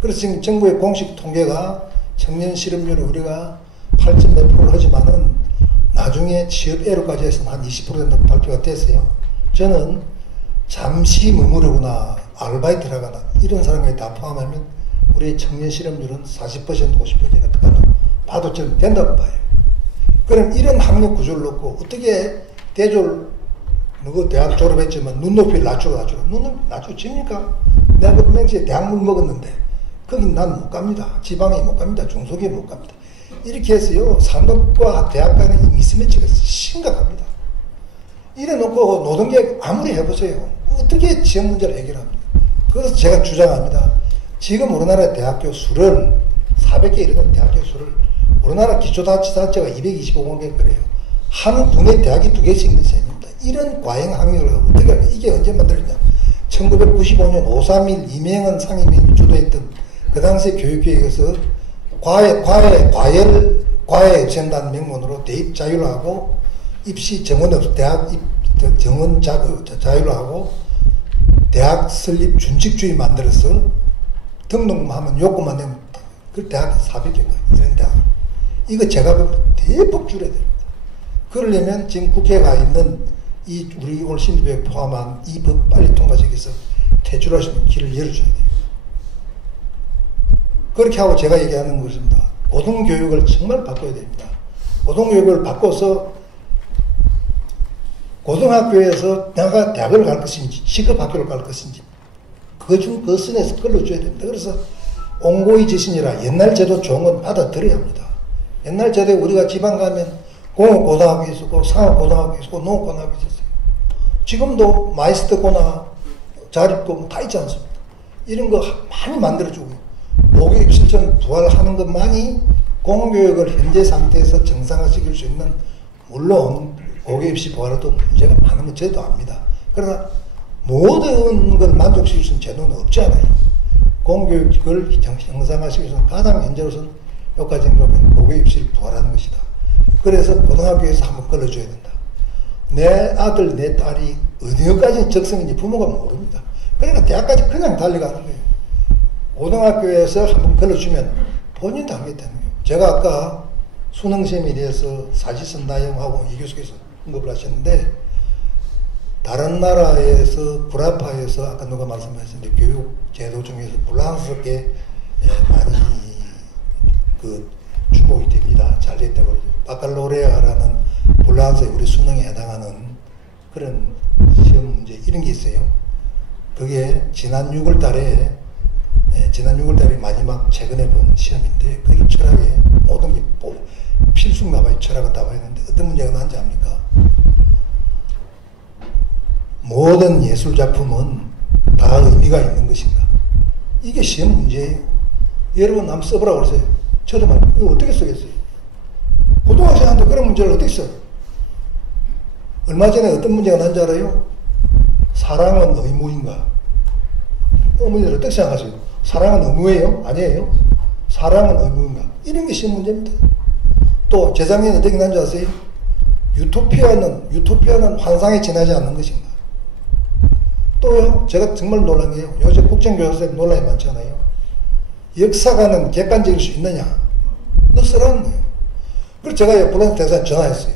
그래서 지금 정부의 공식 통계가 청년 실업률이 우리가 8.4%를 하지만은 나중에 취업애로까지 해서 한 20% 된다고 발표가 됐어요. 저는 잠시 머무르거나 아르바이트를 하거나 이런 사람들이 다 포함하면 우리의 청년 실업률은 40% 50%가 봐도 저는 된다고 봐요. 그럼 이런 학력 구조를 놓고 어떻게 대졸 누구 대학 졸업했지만 눈높이를 낮추고 눈높이 낮춰집니까? 내가 그 당시에 대학물 먹었는데 거긴 난 못 갑니다. 지방에 못 갑니다. 중소기에 못 갑니다. 이렇게 해서요 상급과 대학 간의 미스매치가 심각합니다. 이래 놓고 노동계획 아무리 해보세요. 어떻게 지역 문제를 해결합니까? 그래서 제가 주장합니다. 지금 우리나라 대학교 수를 400개 이르는 대학교 수를 우리나라 기초자치단체가 225만 개 그래요. 한 분에 대학이 2개씩 있는 셈입니다. 이런 과잉 학력을 어떻게 할까? 이게 언제 만들었냐? 1995년 531 이명헌 상임위원이 주도했던 그 당시 교육계획에서 과외 전단 명문으로 대입 자율화하고 입시 정원 없어 대학 정원 자율화하고 대학 설립 준칙주의 만들어서 등록만 하면 요금만 내면 그 대학 400개인가 이런 대학 이거 제가 보면 대폭 줄여야 됩니다. 그러려면 지금 국회가 있는 이 우리 오늘 신도에 포함한 이 법 빨리 통과시켜서 퇴출할 수 있는 길을 열어줘야 돼요. 그렇게 하고 제가 얘기하는 것입니다. 고등교육을 정말 바꿔야 됩니다. 고등교육을 바꿔서 고등학교에서 내가 대학을 갈 것인지 직업학교를 갈 것인지 그 선에서 걸러줘야 됩니다. 그래서 옹고의 지신이라 옛날 제도 좋은 건 받아들여야 합니다. 옛날 제도에 우리가 지방 가면 공업고등학교 있었고 상업고등학교 있었고 농업고등학교 있었어요. 지금도 마이스터고나 자립고 다 있지 않습니까? 이런 거 많이 만들어주고요. 고교육 실천 부활하는 것만이 공교육을 현재 상태에서 정상화시킬 수 있는 물론 고교 입시 부활에도 문제가 많은 건 저도 압니다. 그러나 모든 걸 만족시킬 수 있는 제도는 없지 않아요. 공교육을 정상화시킬 수 있는 가장 현재로서는 효과적인 법은 고교 입시를 부활하는 것이다. 그래서 고등학교에서 한번 걸어줘야 된다. 내 아들, 내 딸이 어디까지 적성인지 부모가 모릅니다. 그러니까 대학까지 그냥 달려가는 거예요. 고등학교에서 한번 걸어주면 본인도 하게 되는 거예요. 제가 아까 수능시험에 대해서 사지선 나영하고 이 교수께서 언급을 하셨는데 다른 나라에서 불합화해서 아까 누가 말씀하셨는데 교육 제도 중에서 불안스럽게 많이 주목이 됩니다. 잘 됐다고 그러죠. 바칼로레아라는 불란서에 우리 수능에 해당하는 그런 시험 문제 이런 게 있어요. 그게 지난 6월 달에 마지막 최근에 본 시험인데 그게 철학에 모든 게 필수인가 봐요. 철학을 다 봐야 되는데 어떤 문제가 나는지 압니까? 모든 예술 작품은 다 의미가 있는 것인가? 이게 시험 문제예요. 여러분 한번 써보라고 그러세요. 저도 말이에요. 이거 어떻게 쓰겠어요? 고등학생한테 그런 문제를 어떻게 써? 얼마 전에 어떤 문제가 난지 알아요? 사랑은 의무인가? 문제를 어떻게 생각하세요? 사랑은 의무예요? 아니에요? 사랑은 의무인가? 이런 게 시험 문제입니다. 또 재작년에 어떻게 난지 아세요? 유토피아는 환상에 지나지 않는 것인가? 또요, 제가 정말 놀란 게요. 요새 국정교과서에 논란이 많잖아요. 역사가는 객관적일 수 있느냐? 너 쓰라는 거예요. 그래서 제가 불란서 대사에 전화했어요.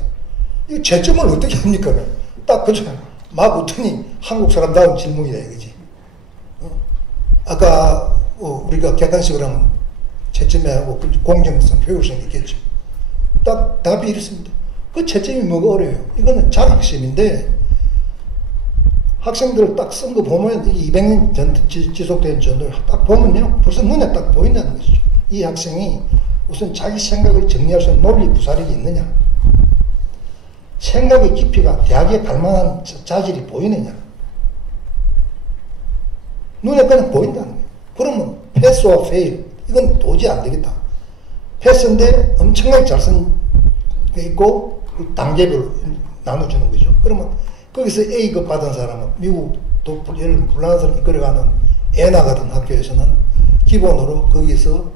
이 채점을 어떻게 합니까? 딱 그죠. 막 웃더니 한국 사람다운 질문이다 이거지. 아까 우리가 객관식으로 하면 채점하고 공정성, 효율성이 있겠죠. 딱 답이 이렇습니다. 그 채점이 뭐가 어려워요? 이거는 자격시험인데 학생들 딱 쓴 거 보면 이게 200년 전 지속된 전도를 딱 보면요. 벌써 눈에 딱 보인다는 것이죠. 이 학생이 우선 자기 생각을 정리할 수 있는 논리 부사력이 있느냐. 생각의 깊이가 대학에 갈만한 자질이 보이느냐. 눈에 그냥 보인다는 거예요. 그러면 패스와 페일 이건 도저히 안 되겠다. 패스인데 엄청나게 잘 쓴 게 있고 단계별로 나눠주는 거죠. 그러면 거기서 A급 받은 사람은 미국 예를 들면 불란서를 이끌어가는 에나 같은 학교에서는 기본으로 거기서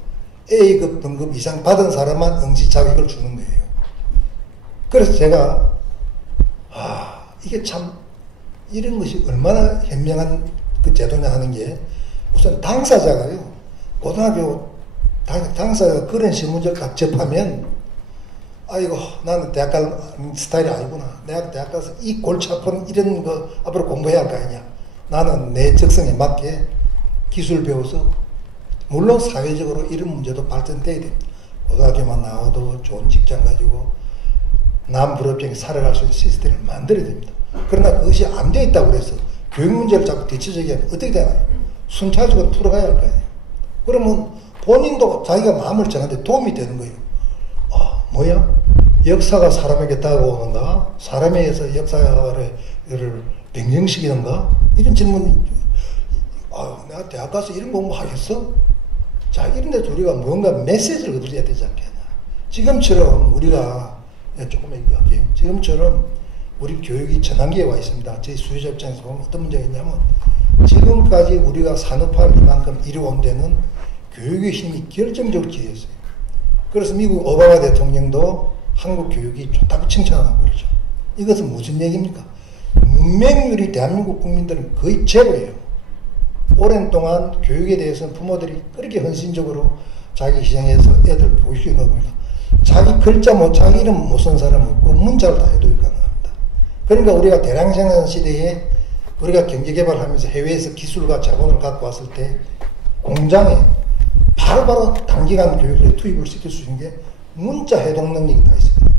A급 등급 이상 받은 사람만 응시 자격을 주는 거예요. 그래서 제가 이게 참 이런 것이 얼마나 현명한 그 제도냐 하는 게 우선 당사자가요. 고등학교 당사자가 그런 신문지를 딱 접하면 아이고 나는 대학 갈 스타일이 아니구나. 내가 대학 가서 이 골치 아픈 이런 거 앞으로 공부해야 할 거 아니냐. 나는 내 적성에 맞게 기술 배워서 물론 사회적으로 이런 문제도 발전돼야 됩니다. 고등학교만 나와도 좋은 직장 가지고 남 부럽지 않게 살아갈 수 있는 시스템을 만들어야 됩니다. 그러나 그것이 안 돼 있다고 그래서 교육 문제를 자꾸 뒤쳐지게 하면 어떻게 되나요? 순차적으로 풀어가야 할 거 아니에요. 그러면 본인도 자기가 마음을 정하는데 도움이 되는 거예요. 뭐야? 역사가 사람에게 다가오는가? 사람에 의해서 역사를 변경시키는가? 이런 질문이 내가 대학 가서 이런 공부하겠어? 자, 이런 데서 우리가 뭔가 메시지를 얻어야 되지 않겠냐. 지금처럼 우리가 조금 얘기할게요. 지금처럼 우리 교육이 전환기에 와 있습니다. 저희 수요자 입장에서 보면 어떤 문제가 있냐면 지금까지 우리가 산업화를 이만큼 이루어온 데는 교육의 힘이 결정적으로 기여했어요. 그래서 미국 오바마 대통령도 한국 교육이 좋다고 칭찬하고 그러죠. 이것은 무슨 얘기입니까? 문맹률이 대한민국 국민들은 거의 제로예요. 오랜 동안 교육에 대해서는 부모들이 그렇게 헌신적으로 자기 희생해서 애들 보여주는 겁니다. 자기 글자 자기 이름 못 쓴 사람 없고 문자를 다 해도 가능합니다. 그러니까 우리가 대량생산 시대에 우리가 경제개발하면서 해외에서 기술과 자본을 갖고 왔을 때 공장에 바로바로 단기간 교육을 투입을 시킬 수 있는 게 문자 해독 능력이 다 있습니다.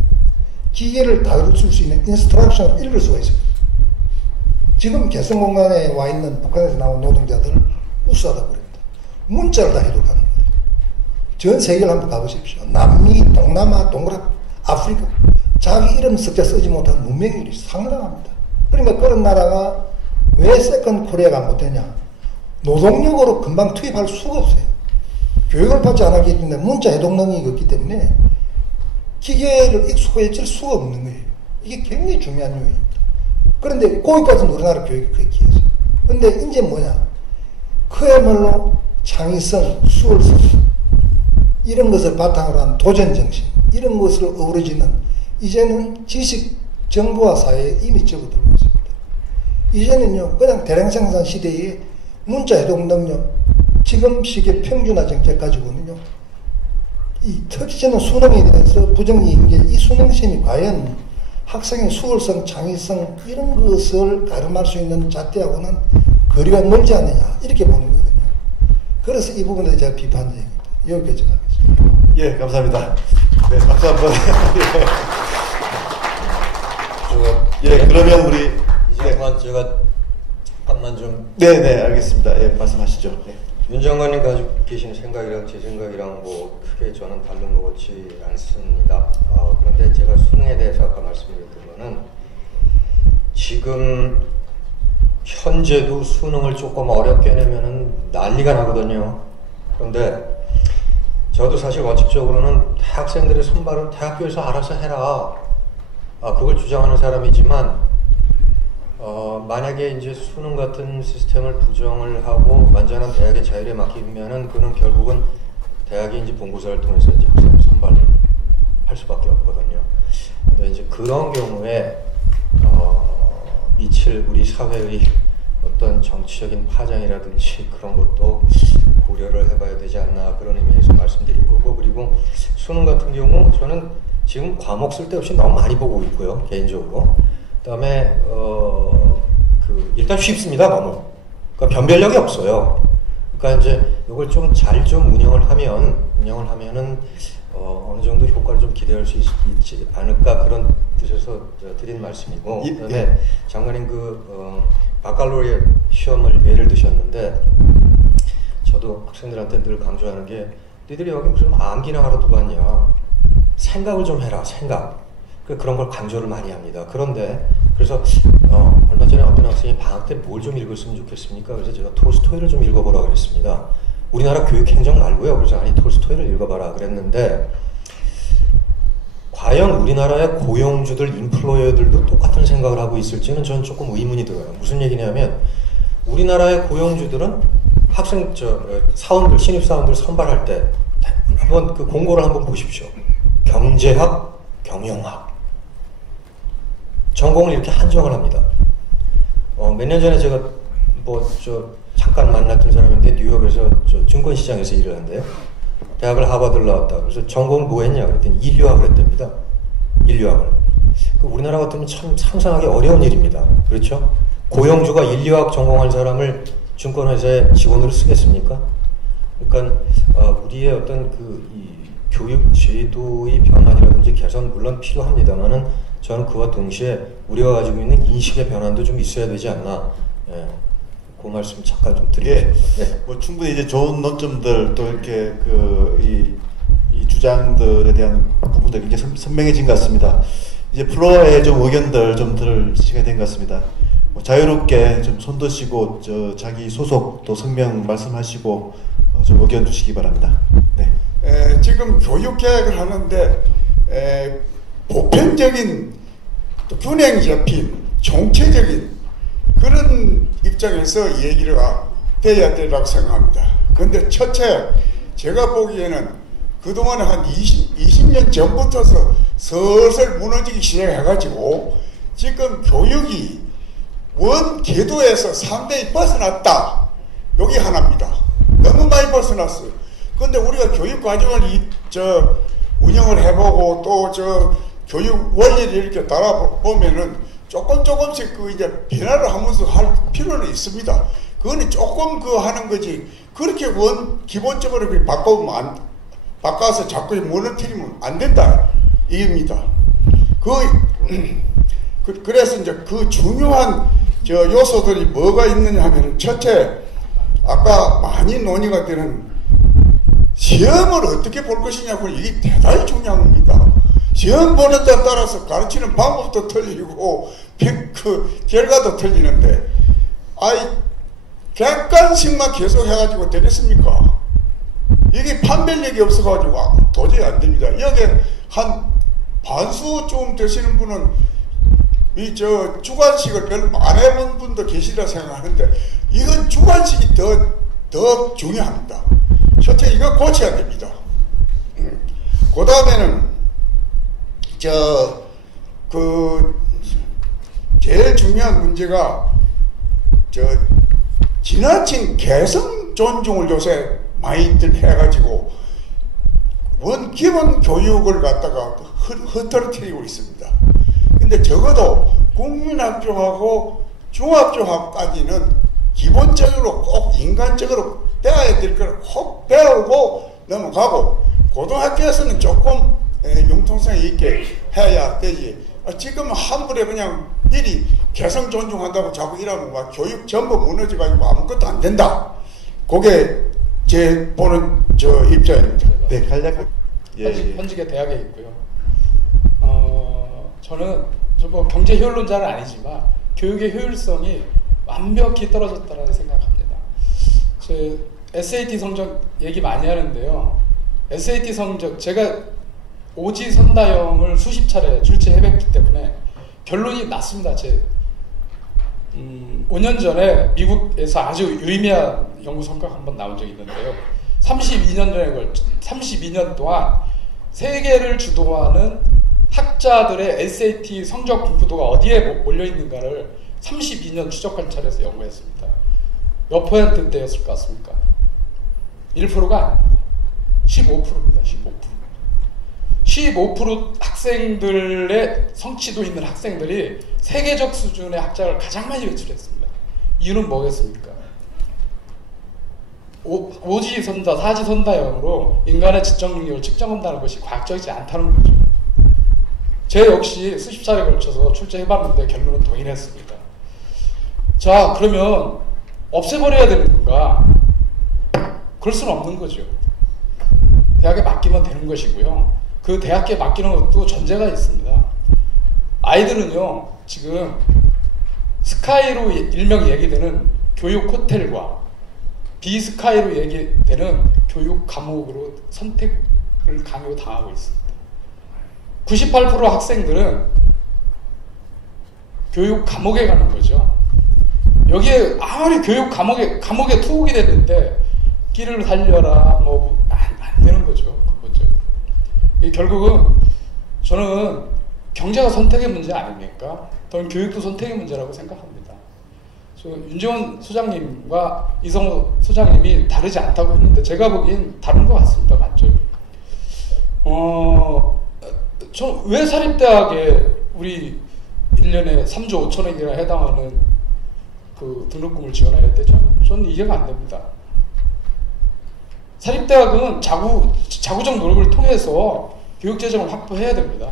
기계를 다룰 수 있는 인스트럭션을 읽을 수가 있습니다. 지금 개성공단에 와 있는 북한에서 나온 노동자들 우수하다고 그럽니다. 문자를 다 해독하는 거예요. 전 세계를 한번 가보십시오. 남미, 동남아, 동그랗, 아프리카 자기 이름 석자 쓰지 못한 문맹률이 상당합니다. 그러니까 그런 나라가 왜 세컨드 코리아가 못되냐. 노동력으로 금방 투입할 수가 없어요. 교육을 받지 않았기 때문에 문자 해독 능력이 없기 때문에 기계를 익숙해질 수가 없는 거예요. 이게 굉장히 중요한 요인입니다. 그런데 거기까지는 우리나라 교육이 그렇게 기여했어요. 그런데 이제 뭐냐. 그야말로 창의성, 수월성 이런 것을 바탕으로 한 도전정신 이런 것을 어우러지는 이제는 지식 정보화 사회에 이미 접어들고 있습니다. 이제는요 그냥 대량생산 시대에 문자 해독 능력 지금 시기의 평준화 정책 가지고는요, 이 특히는 수능에 대해서 부정적인 게 이 수능심이 과연 학생의 수월성, 창의성 이런 것을 가름할 수 있는 잣대하고는 거리가 멀지 않느냐 이렇게 보는 거거든요. 그래서 이 부분에 제가 비판적입니다. 여기까지 가겠습니다. 예, 감사합니다. 네, 박수 한번. 예, 그러면 우리 이제 그만 제가 잠깐만 좀. 네, 알겠습니다. 예, 말씀하시죠. 네. 윤 장관님 가지고 계신 생각이랑 제 생각이랑 뭐 크게 저는 다른 것 같지 않습니다. 그런데 제가 수능에 대해서 아까 말씀드렸던 거는 지금 현재도 수능을 조금 어렵게 내면은 난리가 나거든요. 그런데 저도 사실 원칙적으로는 학생들의 선발은 대학교에서 알아서 해라. 그걸 주장하는 사람이지만 만약에 이제 수능 같은 시스템을 부정을 하고 완전한 대학의 자율에 맡기면은 그는 결국은 대학이 이제 본고사를 통해서 이제 학생을 선발을 할 수밖에 없거든요. 근데 이제 그런 경우에 미칠 우리 사회의 어떤 정치적인 파장이라든지 그런 것도 고려를 해봐야 되지 않나 그런 의미에서 말씀드린 거고, 그리고 수능 같은 경우 저는 지금 과목 쓸데없이 너무 많이 보고 있고요, 개인적으로. 그다음에 일단 쉽습니다, 너무. 그러니까 변별력이 없어요. 그러니까 이제 이걸 좀 잘 좀 운영을 하면은 어느 정도 효과를 좀 기대할 수 있지 않을까 그런 뜻에서 드린 말씀이고, 그다음에 장관님 바칼로리아 시험을 예를 드셨는데 저도 학생들한테 늘 강조하는 게 니들이 여기 무슨 암기나 하러 두고 왔냐. 생각을 좀 해라. 생각. 그런 걸 강조를 많이 합니다. 그런데 그래서 얼마 전에 어떤 학생이 방학 때 뭘 좀 읽었으면 좋겠습니까? 그래서 제가 톨스토이를 좀 읽어보라 그랬습니다. 우리나라 교육 행정 말고요. 그래서 아니 톨스토이를 읽어봐라 그랬는데 과연 우리나라의 고용주들, 인플로이어들도 똑같은 생각을 하고 있을지는 저는 조금 의문이 들어요. 무슨 얘기냐면 우리나라의 고용주들은 학생 사원들, 신입 사원들 선발할 때 한번 그 공고를 한번 보십시오. 경제학, 경영학 전공을 이렇게 한정을 합니다. 몇 년 전에 제가 잠깐 만났던 사람인데 뉴욕에서 증권시장에서 일을 한대요. 대학을 하버드를 나왔다. 그래서 전공을 뭐 했냐 그랬더니 인류학을 했답니다. 인류학을. 우리나라 같으면 참 상상하기 어려운 일입니다. 그렇죠? 고용주가 인류학 전공한 사람을 증권회사에 직원으로 쓰겠습니까? 그러니까 우리의 어떤 이 교육 제도의 변환이라든지 개선 물론 필요합니다만은 저는 그와 동시에 우리가 가지고 있는 인식의 변환도 좀 있어야 되지 않나. 예. 그 말씀 잠깐 좀 드리겠습니다. 예, 뭐 충분히 이제 좋은 논점들 또 이렇게 이 주장들에 대한 부분들이 굉장히 선명해진 것 같습니다. 이제 플로어의 좀 의견들 좀 들을 시간이 된 것 같습니다. 뭐 자유롭게 좀 손 드시고 자기 소속 또 성명 말씀하시고 좀 의견 주시기 바랍니다. 네. 지금 교육 개혁을 하는데 보편적인 또 균형 잡힌 총체적인 그런 입장에서 얘기를 돼야 되라고 생각합니다. 그런데 첫째, 제가 보기에는 그동안 한 20년 전부터서 슬슬 무너지기 시작해가지고 지금 교육이 원 궤도에서 상당히 벗어났다. 여기 하나입니다. 너무 많이 벗어났어요. 그런데 우리가 교육 과정을 운영을 해보고 또 교육 원리를 이렇게 따라보면은 조금씩 이제 변화를 하면서 할 필요는 있습니다. 그거는 조금 하는 거지. 그렇게 기본적으로 바꿔서 자꾸 무너뜨리면 안 된다. 이겁니다. 그래서 이제 그 중요한 요소들이 뭐가 있느냐 하면 첫째, 아까 많이 논의가 되는 시험을 어떻게 볼 것이냐고 이게 대단히 중요한 겁니다. 시험 보는 데 따라서 가르치는 방법도 틀리고 결과도 틀리는데 객관식만 계속 해가지고 되겠습니까? 이게 판별력이 없어가지고 도저히 안 됩니다. 여기에 한 반수쯤 되시는 분은 주관식을 별로 안 해본 분도 계시라 생각하는데 이건 주관식이 더 중요합니다. 첫째 이거 고쳐야 됩니다. 그 다음에는 제일 중요한 문제가 지나친 개성 존중을 요새 많이들 해가지고 기본 교육을 갖다가 흐트러뜨리고 있습니다. 근데 적어도 국민학교하고 중학교까지는 기본적으로 꼭 인간적으로 배워야 될 걸 꼭 배우고 넘어가고 고등학교에서는 조금 융통성 있게 해야 되지. 지금 함부로 그냥 미리 개성 존중한다고 자꾸 이러면 막 교육 전부 무너져가지고 아무것도 안 된다. 그게 제 보는 입장입니다. 네, 간략하게. 현직의 대학에 있고요. 저는 뭐 경제 효율론자는 아니지만 교육의 효율성이 완벽히 떨어졌다는 생각합니다. SAT 성적 얘기 많이 하는데요. SAT 성적 제가 오지 선다형을 수십 차례 출제해봤기 때문에 결론이 났습니다. 5년 전에 미국에서 아주 유의미한 연구 성과가 한번 나온 적이 있는데요. 32년 동안 세계를 주도하는 학자들의 SAT 성적 분포도가 어디에 몰려있는가를 32년 추적 관찰해서 연구했습니다. 몇 %대였을 것 같습니까? 1%가 아닙니다. 15%입니다. 15% 학생들의 성취도 있는 학생들이 세계적 수준의 학자를 가장 많이 배출했습니다. 이유는 뭐겠습니까? 오지선다, 사지선다형으로 인간의 지적 능력을 측정한다는 것이 과학적이지 않다는 거죠. 제 역시 수십 차례 걸쳐서 출제해봤는데 결론은 동일했습니다. 자, 그러면 없애버려야 되는 건가? 그럴 수는 없는 거죠. 대학에 맡기면 되는 것이고요. 그 대학에 맡기는 것도 전제가 있습니다. 아이들은요, 지금 스카이로 일명 얘기되는 교육 호텔과 비스카이로 얘기되는 교육 과목으로 선택을 강요당하고 있습니다. 98% 학생들은 교육 과목에 가는 거죠. 여기에 아무리 교육 감옥에 투옥이 됐는데 끼를 살려라 뭐 안 되는 거죠. 근본적으로. 결국은 저는 경제가 선택의 문제 아닙니까? 또는 교육도 선택의 문제라고 생각합니다. 윤재원 소장님과 이성호 소장님이 다르지 않다고 했는데 제가 보기엔 다른 것 같습니다. 맞죠? 저 왜 사립대학에 우리 1년에 3조 5천억이나 해당하는 그 등록금을 지원해야 되죠? 저는 이해가 안 됩니다. 사립대학은 자구적 노력을 통해서 교육재정을 확보해야 됩니다.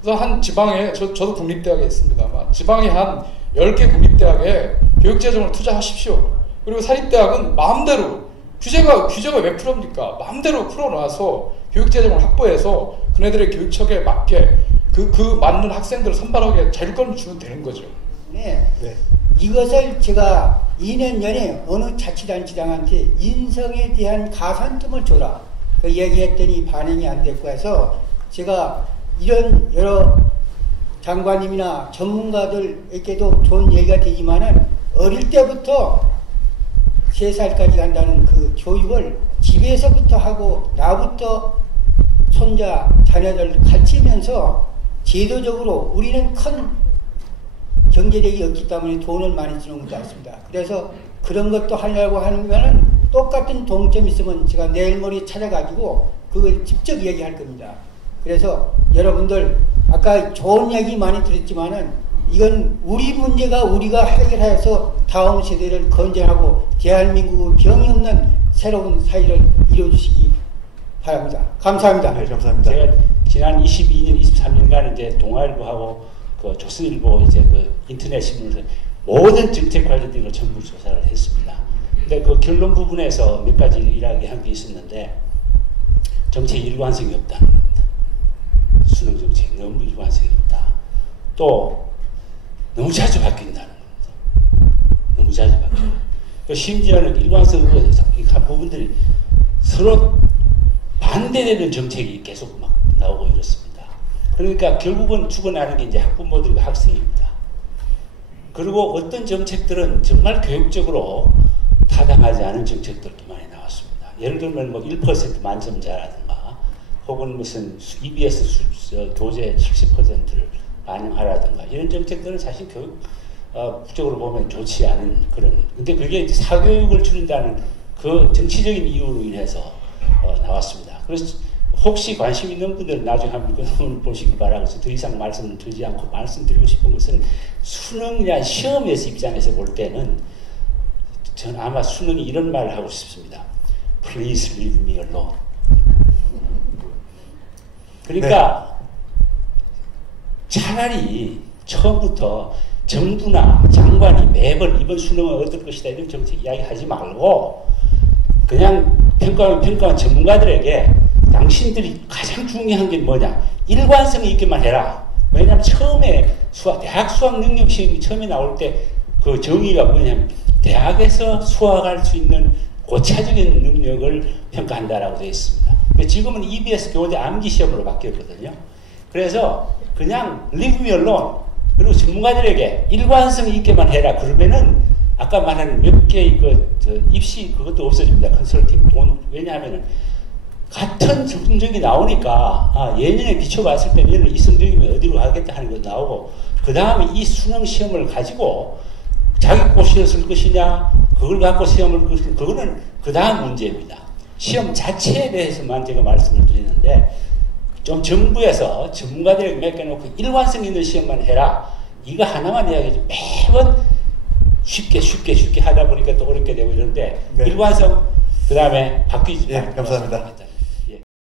그래서 한 지방에, 저도 국립대학에 있습니다만, 지방에 한 10개 국립대학에 교육재정을 투자하십시오. 그리고 사립대학은 마음대로, 규제가 왜 풀어옵니까? 마음대로 풀어놔서 교육재정을 확보해서 그네들의 교육청에 맞게 그 맞는 학생들을 선발하게 자율권을 주면 되는 거죠. 네. 이것을 제가 2년 전에 어느 자치단체장한테 인성에 대한 가산점을 줘라 그 얘기했더니 반응이 안 됐고 해서 제가 이런 여러 장관님이나 전문가들에게도 좋은 얘기가 되지만은 어릴 때부터 3살까지 간다는 그 교육을 집에서부터 하고 나부터 손자 자녀들 가르치면서 제도적으로 우리는 큰 경제력이 없기 때문에 돈을 많이 쓰는 것도 같습니다. 그래서 그런 것도 하려고 하는 거는 똑같은 동점이 있으면 제가 내일 모레 찾아가지고 그걸 직접 얘기할 겁니다. 그래서 여러분들 아까 좋은 얘기 많이 들었지만은 이건 우리 문제가 우리가 해결해서 다음 세대를 건전하고 대한민국의 병이 없는 새로운 사회를 이루어주시기 바랍니다. 감사합니다. 네, 감사합니다. 제가 지난 22년, 23년간 이제 동아일보하고 그 조선일보 이제 그 인터넷 신문에서 모든 정책 관련된 걸 전부 조사를 했습니다. 근데 그 결론 부분에서 몇 가지 이야기한 게 있었는데 정책 일관성이 없다는 겁니다. 수능 정책 너무 일관성이 없다. 또 너무 자주 바뀐다는 겁니다. 너무 자주 바뀐다. 심지어는 일관성으로 한 부분들이 서로 반대되는 정책이 계속 막 나오고 이렇습니다. 그러니까 결국은 죽어나는 게 이제 학부모들과 학생입니다. 그리고 어떤 정책들은 정말 교육적으로 타당하지 않은 정책들도 많이 나왔습니다. 예를 들면 뭐 1% 만점자라든가 혹은 무슨 EBS 교재 70%를 반영하라든가 이런 정책들은 사실 교육 국적으로 보면 좋지 않은 그런. 근데 그게 이제 사교육을 줄인다는 그 정치적인 이유로 인해서 나왔습니다. 그래서 혹시 관심 있는 분들은 나중에 한번 그 보시기 바라고 더 이상 말씀을 드리지 않고 말씀드리고 싶은 것은 수능이나 시험에서 입장에서 볼 때는 저는 아마 수능이 이런 말을 하고 싶습니다. Please leave me alone. 그러니까 차라리 처음부터 정부나 장관이 매번 이번 수능은 어떨 것이다 이런 정책 이야기하지 말고 그냥 평가원 전문가들에게 당신들이 가장 중요한 게 뭐냐 일관성 있게만 해라. 왜냐하면 처음에 대학 수학 능력 시험이 처음에 나올 때 그 정의가 뭐냐면 대학에서 수학할 수 있는 고차적인 능력을 평가한다라고 되어 있습니다. 근데 지금은 EBS 교재 암기 시험으로 바뀌었거든요. 그래서 그냥 leave me alone. 그리고 전문가들에게 일관성 있게만 해라. 그러면은 아까 말한 몇 개의 입시 그것도 없어집니다. 컨설팅 돈. 왜냐하면은 같은 성적이 나오니까 예년에 비춰봤을 때 얘는 이 성적이면 어디로 가겠다 하는 것도 나오고 그 다음에 이 수능 시험을 가지고 자기 꼬시에 쓸 것이냐 그걸 갖고 시험을 것이냐 그거는 그 다음 문제입니다. 시험 자체에 대해서만 제가 말씀을 드리는데 좀 정부에서 전문가들에게 맡겨놓고 일관성 있는 시험만 해라. 이거 하나만 이야기하지 매번 쉽게 하다 보니까 또 어렵게 되고 이러는데 네. 일관성 그 다음에 바뀌지 예, 감사합니다.